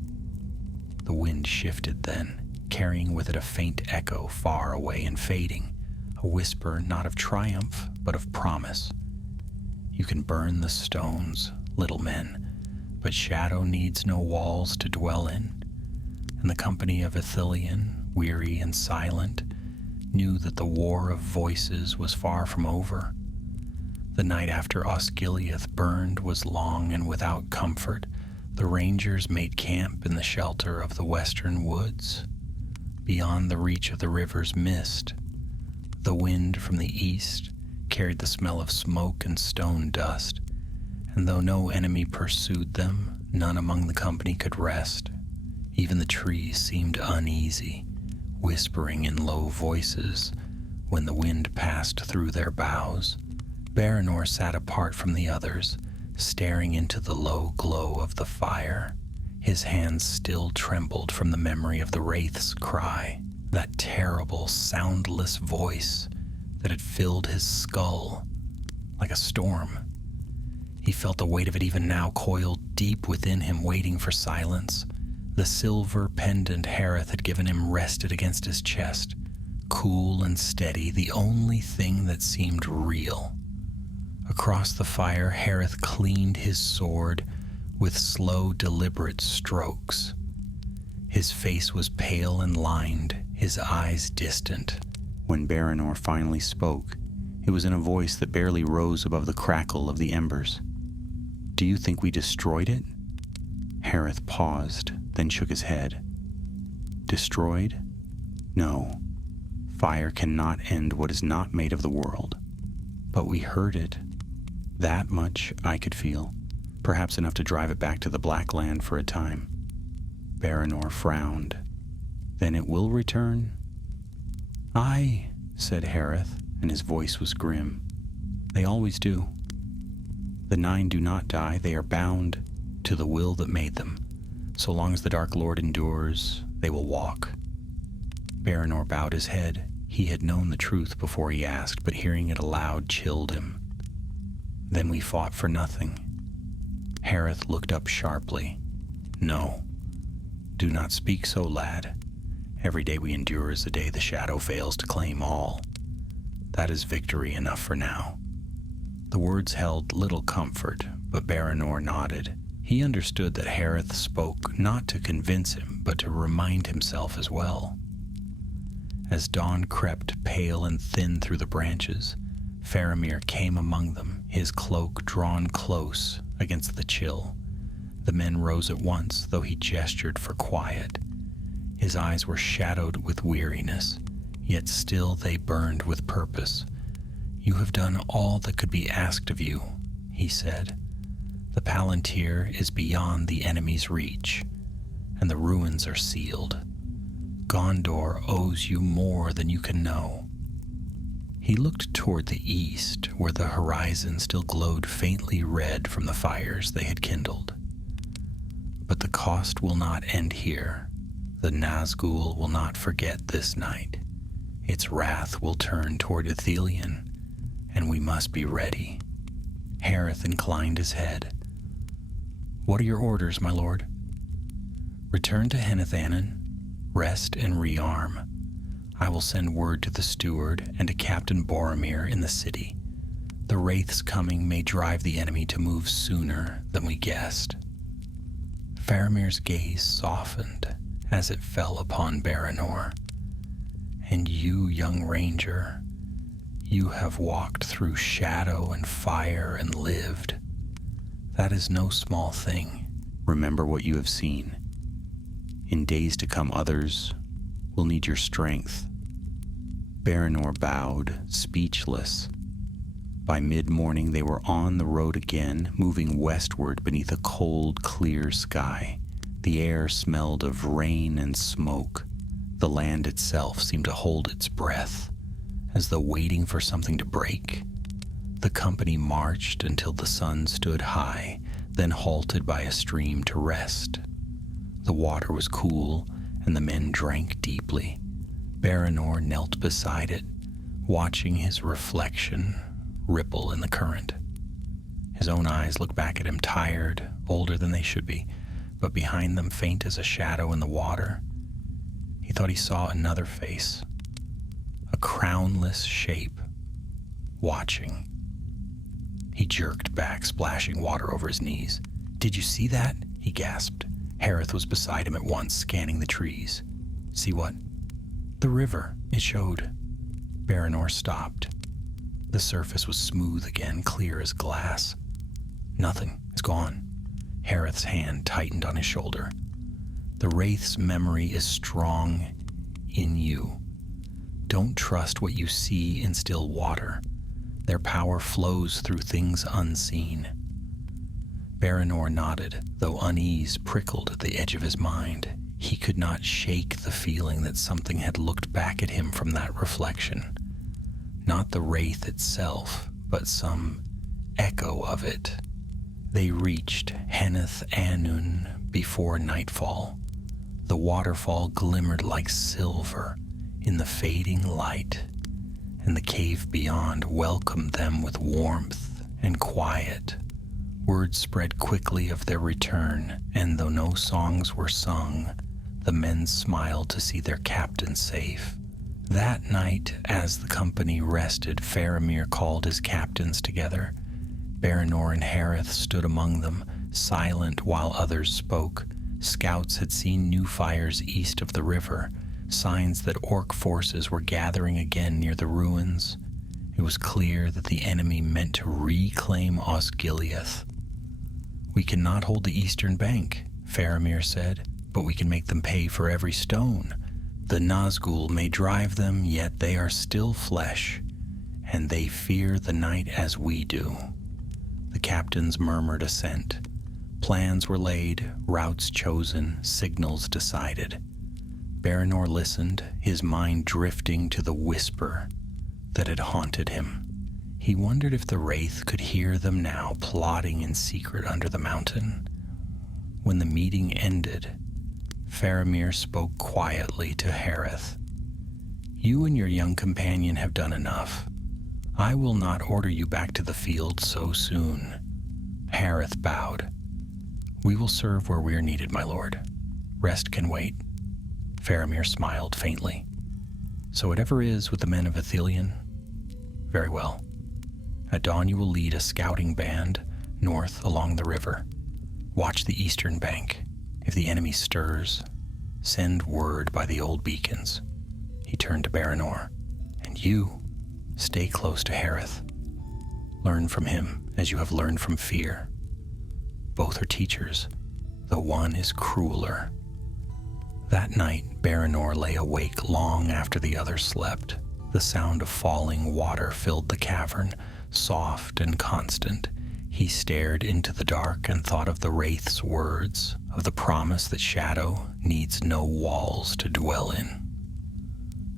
The wind shifted then, carrying with it a faint echo far away and fading, a whisper not of triumph, but of promise. "You can burn the stones, little men, but shadow needs no walls to dwell in." And the company of Ithilien, weary and silent, knew that the war of voices was far from over. The night after Osgiliath burned was long and without comfort. The rangers made camp in the shelter of the western woods, beyond the reach of the river's mist. The wind from the east carried the smell of smoke and stone dust, and though no enemy pursued them, none among the company could rest. Even the trees seemed uneasy, whispering in low voices when the wind passed through their boughs. Baranor sat apart from the others, staring into the low glow of the fire. His hands still trembled from the memory of the wraith's cry, that terrible, soundless voice that had filled his skull like a storm. He felt the weight of it even now, coiled deep within him, waiting for silence. The silver pendant Hareth had given him rested against his chest, cool and steady, the only thing that seemed real. Across the fire, Hareth cleaned his sword with slow, deliberate strokes. His face was pale and lined, his eyes distant. When Baranor finally spoke, it was in a voice that barely rose above the crackle of the embers. "Do you think we destroyed it?" Hareth paused, then shook his head. "Destroyed? No. Fire cannot end what is not made of the world. But we heard it. That much I could feel, perhaps enough to drive it back to the Black Land for a time." Baranor frowned. "Then it will return?" "Aye," said Hareth, and his voice was grim. "They always do. The 9 do not die, they are bound, to the will that made them. So long as the Dark Lord endures, they will walk. Baranor bowed his head. He had known the truth before he asked, but hearing it aloud chilled him. Then we fought for nothing. Harith looked up sharply. No, do not speak so, lad. Every day we endure is the day the shadow fails to claim all. That is victory enough for now. The words held little comfort, but Baranor nodded. He understood that Harith spoke not to convince him, but to remind himself as well. As dawn crept pale and thin through the branches, Faramir came among them, his cloak drawn close against the chill. The men rose at once, though he gestured for quiet. His eyes were shadowed with weariness, yet still they burned with purpose. "You have done all that could be asked of you," he said. "The Palantir is beyond the enemy's reach, and the ruins are sealed. Gondor owes you more than you can know." He looked toward the east, where the horizon still glowed faintly red from the fires they had kindled. "But the cost will not end here. The Nazgûl will not forget this night. Its wrath will turn toward Ithilien, and we must be ready." Harith inclined his head. "What are your orders, my lord?" "Return to Heneth-Annen, rest and rearm. I will send word to the steward and to Captain Boromir in the city. The wraith's coming may drive the enemy to move sooner than we guessed." Faramir's gaze softened as it fell upon Baranor. "And you, young ranger, you have walked through shadow and fire and lived. That is no small thing. Remember what you have seen. In days to come, others will need your strength." Baranor bowed, speechless. By mid-morning, they were on the road again, moving westward beneath a cold, clear sky. The air smelled of rain and smoke. The land itself seemed to hold its breath, as though waiting for something to break. The company marched until the sun stood high, then halted by a stream to rest. The water was cool, and the men drank deeply. Baranor knelt beside it, watching his reflection ripple in the current. His own eyes looked back at him, tired, older than they should be, but behind them, faint as a shadow in the water, he thought he saw another face, a crownless shape, watching. He jerked back, splashing water over his knees. "Did you see that?" he gasped. Harith was beside him at once, scanning the trees. "See what?" "The river," it showed. Baranor stopped. The surface was smooth again, clear as glass. "Nothing. It's gone." Harith's hand tightened on his shoulder. "The Wraith's memory is strong in you. Don't trust what you see in still water. Their power flows through things unseen." Baranor nodded, though unease prickled at the edge of his mind. He could not shake the feeling that something had looked back at him from that reflection. Not the wraith itself, but some echo of it. They reached Heneth-Annen before nightfall. The waterfall glimmered like silver in the fading light, and the cave beyond welcomed them with warmth and quiet. Word spread quickly of their return, and though no songs were sung, the men smiled to see their captain safe. That night, as the company rested, Faramir called his captains together. Baranor and Harith stood among them, silent while others spoke. Scouts had seen new fires east of the river, signs that orc forces were gathering again near the ruins. It was clear that the enemy meant to reclaim Osgiliath. "We cannot hold the eastern bank," Faramir said, "but we can make them pay for every stone. The Nazgûl may drive them, yet they are still flesh, and they fear the night as we do." The captains murmured assent. Plans were laid, routes chosen, signals decided. Baranor listened, his mind drifting to the whisper that had haunted him. He wondered if the wraith could hear them now, plotting in secret under the mountain. When the meeting ended, Faramir spoke quietly to Hareth. "You and your young companion have done enough. I will not order you back to the field so soon." Hareth bowed. "We will serve where we are needed, my lord. Rest can wait." Faramir smiled faintly. "So whatever is with the men of Ithilien, very well. At dawn you will lead a scouting band north along the river. Watch the eastern bank. If the enemy stirs, send word by the old beacons." He turned to Baranor. "And you, stay close to Hareth. Learn from him as you have learned from fear. Both are teachers, though one is crueler." That night, Baranor lay awake long after the others slept. The sound of falling water filled the cavern, soft and constant. He stared into the dark and thought of the Wraith's words, of the promise that shadow needs no walls to dwell in.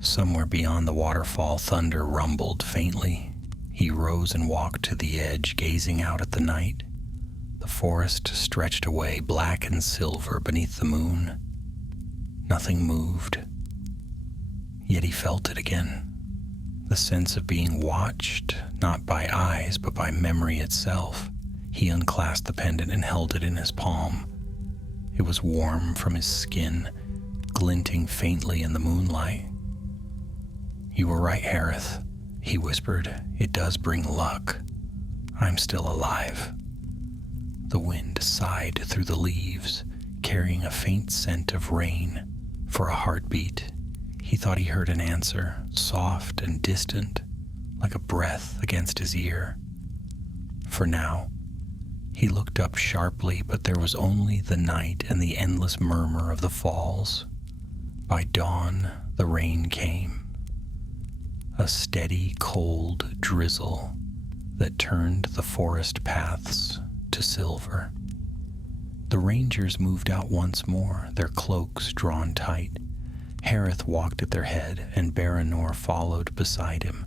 Somewhere beyond the waterfall, thunder rumbled faintly. He rose and walked to the edge, gazing out at the night. The forest stretched away, black and silver beneath the moon. Nothing moved. Yet he felt it again. The sense of being watched, not by eyes, but by memory itself. He unclasped the pendant and held it in his palm. It was warm from his skin, glinting faintly in the moonlight. "You were right, Hareth," he whispered. "It does bring luck. I'm still alive." The wind sighed through the leaves, carrying a faint scent of rain. For a heartbeat, he thought he heard an answer, soft and distant, like a breath against his ear. For now, he looked up sharply, but there was only the night and the endless murmur of the falls. By dawn, the rain came. A steady, cold drizzle that turned the forest paths to silver. The rangers moved out once more, their cloaks drawn tight. Hareth walked at their head, and Baranor followed beside him,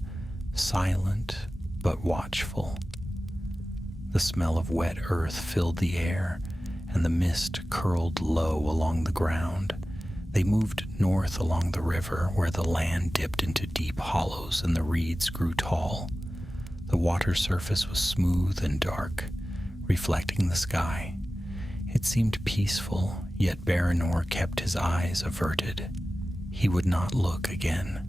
silent but watchful. The smell of wet earth filled the air, and the mist curled low along the ground. They moved north along the river, where the land dipped into deep hollows and the reeds grew tall. The water surface was smooth and dark, reflecting the sky. It seemed peaceful, yet Baranor kept his eyes averted. He would not look again.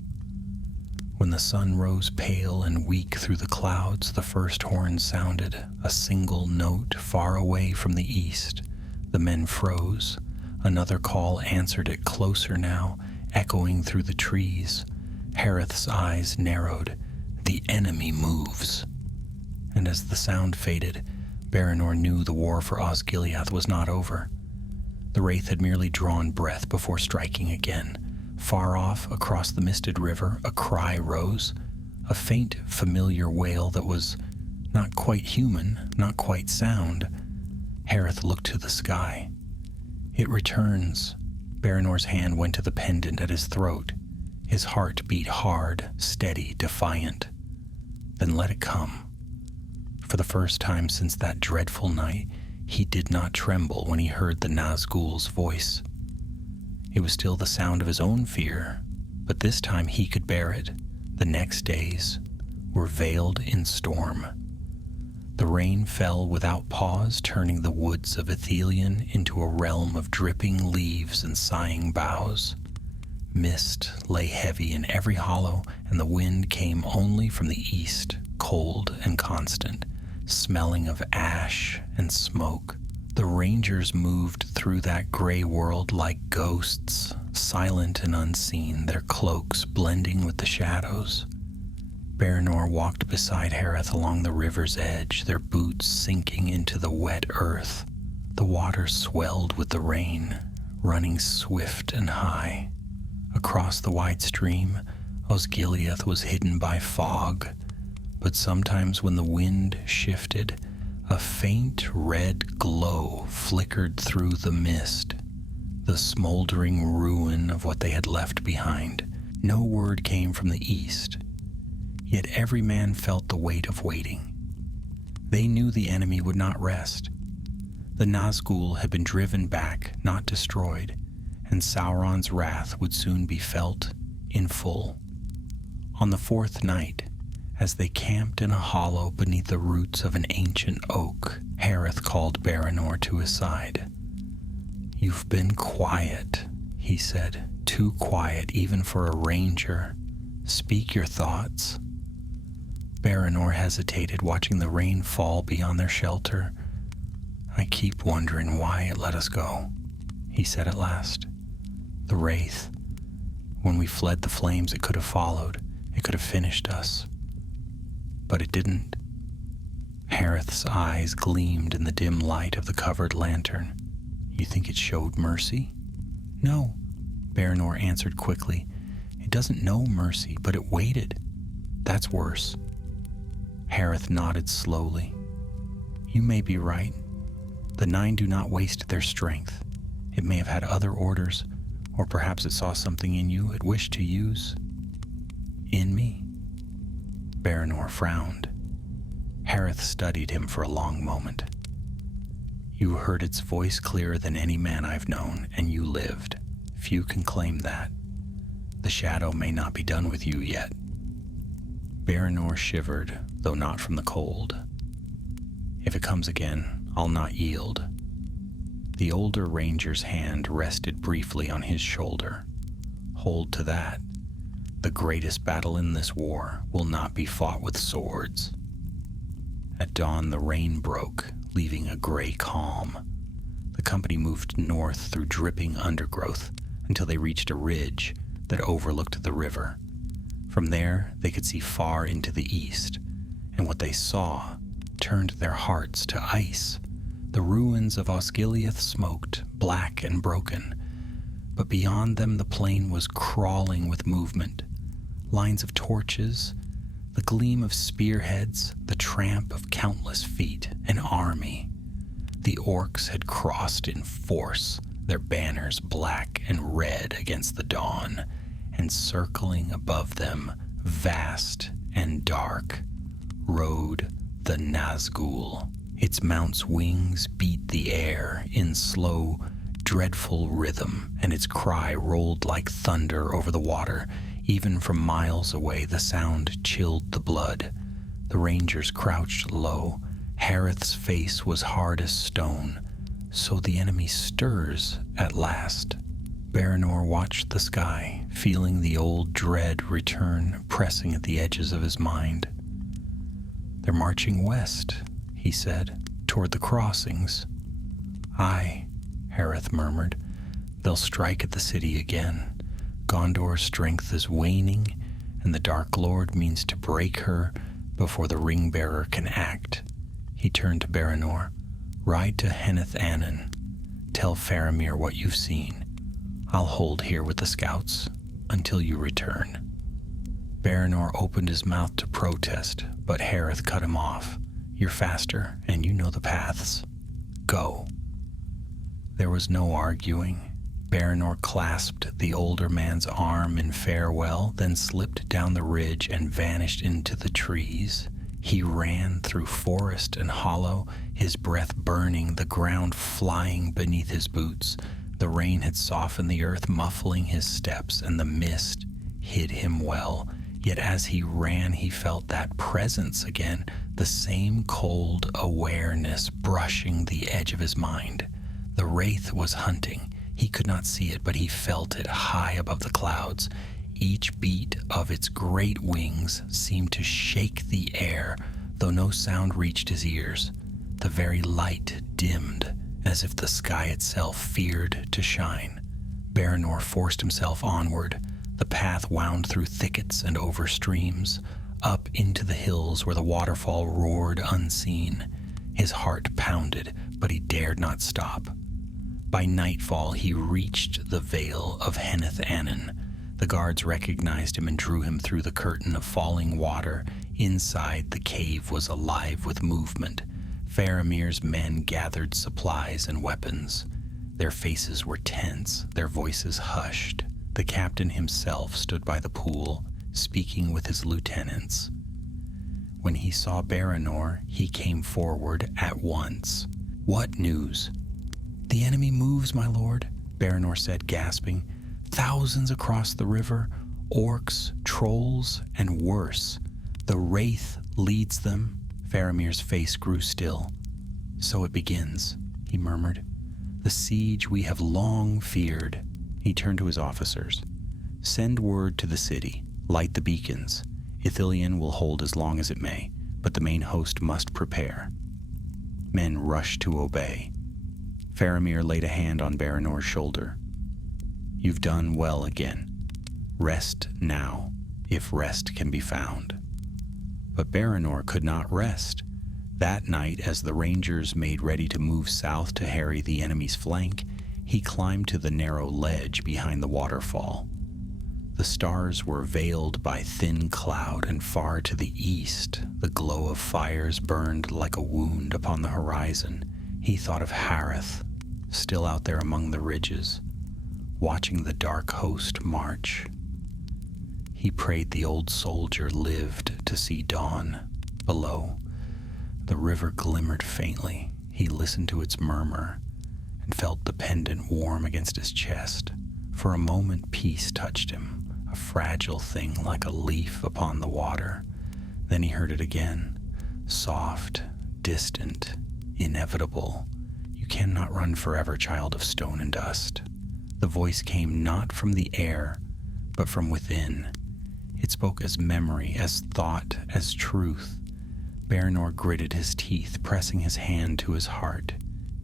When the sun rose pale and weak through the clouds, the first horn sounded, a single note far away from the east. The men froze. Another call answered it closer now, echoing through the trees. Hareth's eyes narrowed. "The enemy moves." And as the sound faded, Baranor knew the war for Osgiliath was not over. The Wraith had merely drawn breath before striking again. Far off, across the misted river, a cry rose, a faint, familiar wail that was not quite human, not quite sound. Hareth looked to the sky. "It returns." Baranor's hand went to the pendant at his throat. His heart beat hard, steady, defiant. "Then let it come." For the first time since that dreadful night, he did not tremble when he heard the Nazgûl's voice. It was still the sound of his own fear, but this time he could bear it. The next days were veiled in storm. The rain fell without pause, turning the woods of Ithilien into a realm of dripping leaves and sighing boughs. Mist lay heavy in every hollow, and the wind came only from the east, cold and constant, smelling of ash and smoke. The rangers moved through that gray world like ghosts, silent and unseen, their cloaks blending with the shadows. Baranor walked beside Hareth along the river's edge, their boots sinking into the wet earth. The water swelled with the rain, running swift and high. Across the wide stream, Osgiliath was hidden by fog, but sometimes when the wind shifted, a faint red glow flickered through the mist, the smoldering ruin of what they had left behind. No word came from the east, yet every man felt the weight of waiting. They knew the enemy would not rest. The Nazgûl had been driven back, not destroyed, and Sauron's wrath would soon be felt in full. On the fourth night, as they camped in a hollow beneath the roots of an ancient oak, Hareth called Baranor to his side. "You've been quiet," he said, "too quiet even for a ranger. Speak your thoughts." Baranor hesitated, watching the rain fall beyond their shelter. "I keep wondering why it let us go," he said at last. "The Wraith. When we fled the flames, it could have followed. It could have finished us. But it didn't." Hareth's eyes gleamed in the dim light of the covered lantern. "You think it showed mercy?" "No," Baranor answered quickly. "It doesn't know mercy, but it waited. That's worse." Hareth nodded slowly. "You may be right. The Nine do not waste their strength. It may have had other orders, or perhaps it saw something in you it wished to use." "In me?" Baranor frowned. Hareth studied him for a long moment. "You heard its voice clearer than any man I've known, and you lived. Few can claim that. The shadow may not be done with you yet." Baranor shivered, though not from the cold. "If it comes again, I'll not yield." The older ranger's hand rested briefly on his shoulder. "Hold to that. The greatest battle in this war will not be fought with swords." At dawn, the rain broke, leaving a gray calm. The company moved north through dripping undergrowth until they reached a ridge that overlooked the river. From there, they could see far into the east, and what they saw turned their hearts to ice. The ruins of Osgiliath smoked, black and broken, but beyond them the plain was crawling with movement. Lines of torches, the gleam of spearheads, the tramp of countless feet, an army. The orcs had crossed in force, their banners black and red against the dawn, and circling above them, vast and dark, rode the Nazgûl. Its mount's wings beat the air in slow, dreadful rhythm, and its cry rolled like thunder over the water. Even from miles away, the sound chilled the blood. The rangers crouched low. Hareth's face was hard as stone. So the enemy stirs at last. Baranor watched the sky, feeling the old dread return, pressing at the edges of his mind. "They're marching west," he said, "toward the crossings." "Aye," Hareth murmured. "They'll strike at the city again. Gondor's strength is waning, and the Dark Lord means to break her before the Ringbearer can act." He turned to Baranor. "Ride to Henneth Annen. Tell Faramir what you've seen. I'll hold here with the scouts until you return." Baranor opened his mouth to protest, but Hareth cut him off. "You're faster, and you know the paths. Go." There was no arguing. Baranor clasped the older man's arm in farewell, then slipped down the ridge and vanished into the trees. He ran through forest and hollow, his breath burning, the ground flying beneath his boots. The rain had softened the earth, muffling his steps, and the mist hid him well. Yet as he ran, he felt that presence again, the same cold awareness brushing the edge of his mind. The Wraith was hunting. He could not see it, but he felt it high above the clouds. Each beat of its great wings seemed to shake the air, though no sound reached his ears. The very light dimmed, as if the sky itself feared to shine. Baranor forced himself onward. The path wound through thickets and over streams, up into the hills where the waterfall roared unseen. His heart pounded, but he dared not stop. By nightfall, he reached the Vale of Henneth Annen. The guards recognized him and drew him through the curtain of falling water. Inside, the cave was alive with movement. Faramir's men gathered supplies and weapons. Their faces were tense, their voices hushed. The captain himself stood by the pool, speaking with his lieutenants. When he saw Baranor, he came forward at once. "What news?" "The enemy moves, my lord," Baranor said, gasping. "Thousands across the river, orcs, trolls, and worse. The Wraith leads them." Faramir's face grew still. "So it begins," he murmured. "The siege we have long feared." He turned to his officers. "Send word to the city. Light the beacons. Ithilien will hold as long as it may, but the main host must prepare." Men rushed to obey. Faramir laid a hand on Baranor's shoulder. "You've done well again. Rest now, if rest can be found." But Baranor could not rest. That night, as the rangers made ready to move south to harry the enemy's flank, he climbed to the narrow ledge behind the waterfall. The stars were veiled by thin cloud, and far to the east, the glow of fires burned like a wound upon the horizon. He thought of Hareth, still out there among the ridges, watching the dark host march. He prayed the old soldier lived to see dawn. Below, the river glimmered faintly. He listened to its murmur and felt the pendant warm against his chest. For a moment, peace touched him, a fragile thing like a leaf upon the water. Then he heard it again, soft, distant, inevitable. "You cannot run forever, child of stone and dust." The voice came not from the air, but from within. It spoke as memory, as thought, as truth. Baranor gritted his teeth, pressing his hand to his heart.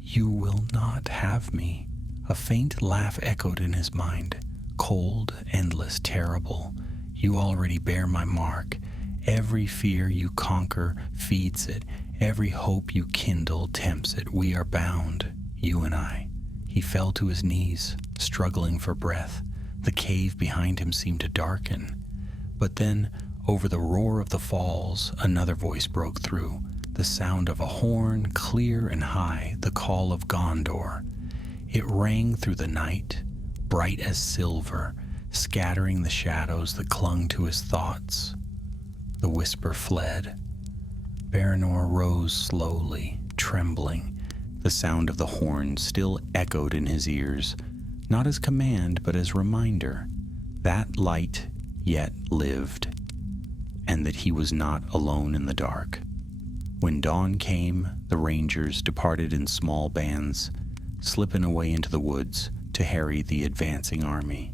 "You will not have me." A faint laugh echoed in his mind. "Cold, endless, terrible. You already bear my mark. Every fear you conquer feeds it. Every hope you kindle tempts it. We are bound, you and I." He fell to his knees, struggling for breath. The cave behind him seemed to darken. But then, over the roar of the falls, another voice broke through. The sound of a horn, clear and high, the call of Gondor. It rang through the night, bright as silver, scattering the shadows that clung to his thoughts. The whisper fled. Baranor rose slowly, trembling. The sound of the horn still echoed in his ears, not as command, but as reminder. That light yet lived, and that he was not alone in the dark. When dawn came, the rangers departed in small bands, slipping away into the woods to harry the advancing army.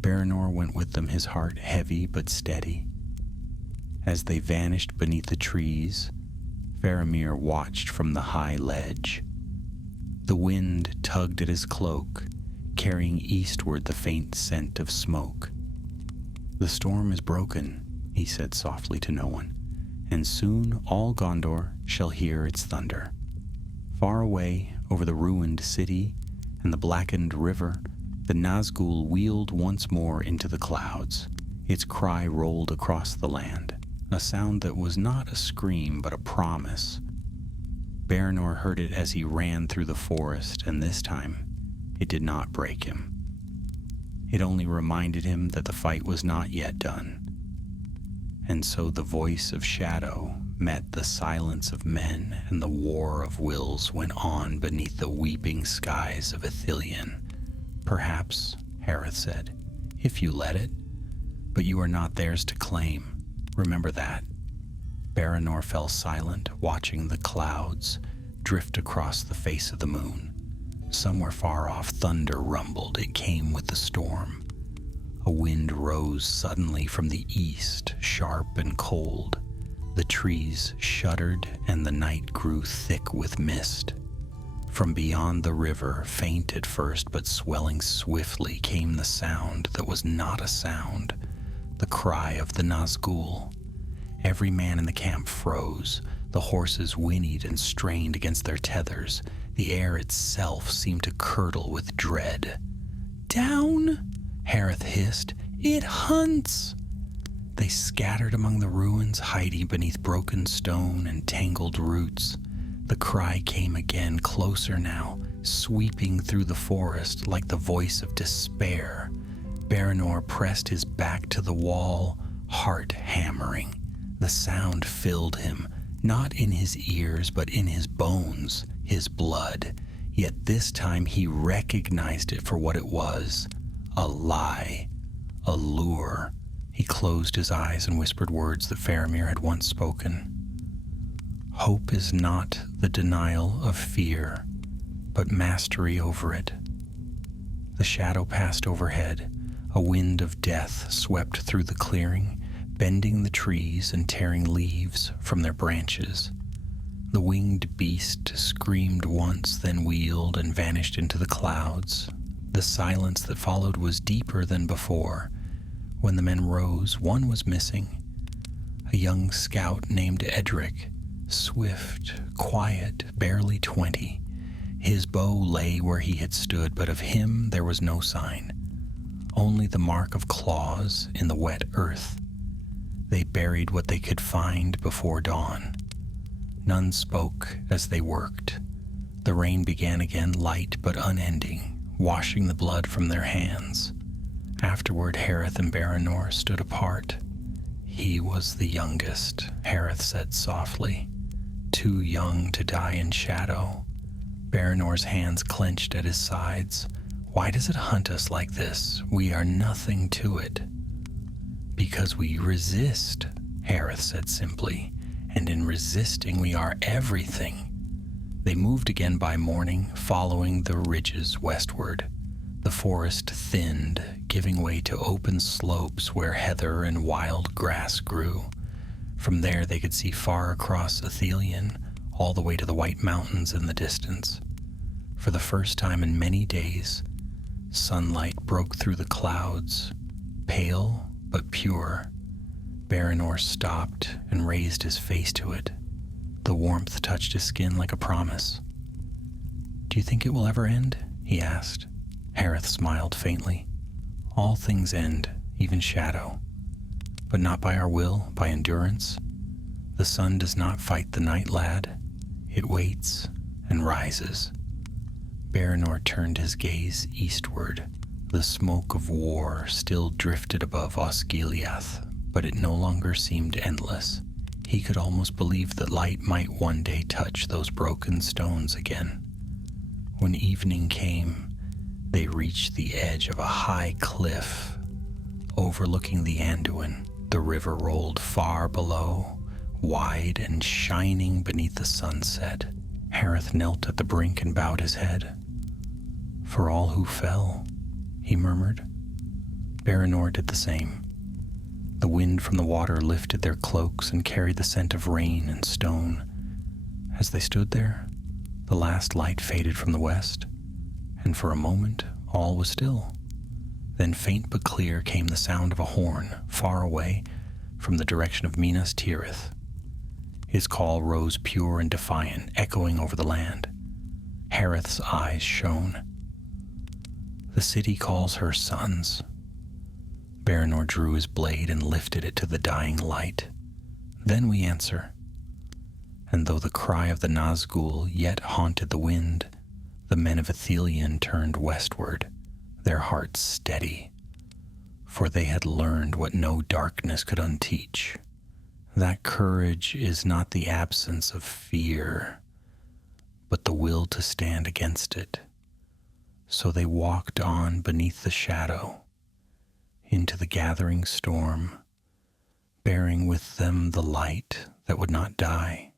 Baranor went with them, his heart heavy but steady. As they vanished beneath the trees, Faramir watched from the high ledge. The wind tugged at his cloak, carrying eastward the faint scent of smoke. "The storm is broken," he said softly to no one, "and soon all Gondor shall hear its thunder." Far away, over the ruined city and the blackened river, the Nazgûl wheeled once more into the clouds. Its cry rolled across the land, a sound that was not a scream but a promise. Baranor heard it as he ran through the forest, and this time it did not break him. It only reminded him that the fight was not yet done. And so the voice of shadow met the silence of men, and the war of wills went on beneath the weeping skies of Ithilien. "Perhaps," Hareth said, "if you let it. But you are not theirs to claim. Remember that." Baranor fell silent, watching the clouds drift across the face of the moon. Somewhere far off, thunder rumbled. It came with the storm. A wind rose suddenly from the east, sharp and cold. The trees shuddered, and the night grew thick with mist. From beyond the river, faint at first but swelling swiftly, came the sound that was not a sound, the cry of the Nazgûl. Every man in the camp froze. The horses whinnied and strained against their tethers. The air itself seemed to curdle with dread. "Down!" Hareth hissed. "It hunts!" They scattered among the ruins, hiding beneath broken stone and tangled roots. The cry came again, closer now, sweeping through the forest like the voice of despair. Baranor pressed his back to the wall, heart hammering. The sound filled him, not in his ears, but in his bones, his blood. Yet this time he recognized it for what it was, a lie, a lure. He closed his eyes and whispered words that Faramir had once spoken. Hope is not the denial of fear, but mastery over it. The shadow passed overhead. A wind of death swept through the clearing, bending the trees and tearing leaves from their branches. The winged beast screamed once, then wheeled and vanished into the clouds. The silence that followed was deeper than before. When the men rose, one was missing. A young scout named Edric, swift, quiet, barely 20. His bow lay where he had stood, but of him there was no sign. Only the mark of claws in the wet earth. They buried what they could find before dawn. None spoke as they worked. The rain began again, light but unending, washing the blood from their hands. Afterward, Hareth and Baranor stood apart. He was the youngest, Hareth said softly, too young to die in shadow. Baranor's hands clenched at his sides. Why does it hunt us like this? We are nothing to it. Because we resist, Hareth said simply, and in resisting we are everything. They moved again by morning, following the ridges westward. The forest thinned, giving way to open slopes where heather and wild grass grew. From there they could see far across Ithilien, all the way to the White Mountains in the distance. For the first time in many days, sunlight broke through the clouds, pale but pure. Baranor stopped and raised his face to it. The warmth touched his skin like a promise. "Do you think it will ever end?" he asked. Hareth smiled faintly. "All things end, even shadow. But not by our will, by endurance. The sun does not fight the night, lad. It waits and rises." Baranor turned his gaze eastward. The smoke of war still drifted above Osgiliath, but it no longer seemed endless. He could almost believe that light might one day touch those broken stones again. When evening came, they reached the edge of a high cliff. Overlooking the Anduin, the river rolled far below, wide and shining beneath the sunset. Hareth knelt at the brink and bowed his head. "For all who fell," he murmured. Baranor did the same. The wind from the water lifted their cloaks and carried the scent of rain and stone. As they stood there, the last light faded from the west, and for a moment all was still. Then faint but clear came the sound of a horn, far away, from the direction of Minas Tirith. His call rose pure and defiant, echoing over the land. Hareth's eyes shone. "The city calls her sons." Baranor drew his blade and lifted it to the dying light. "Then we answer." And though the cry of the Nazgûl yet haunted the wind, the men of Ithilien turned westward, their hearts steady, for they had learned what no darkness could unteach. That courage is not the absence of fear, but the will to stand against it. So they walked on beneath the shadow, into the gathering storm, bearing with them the light that would not die.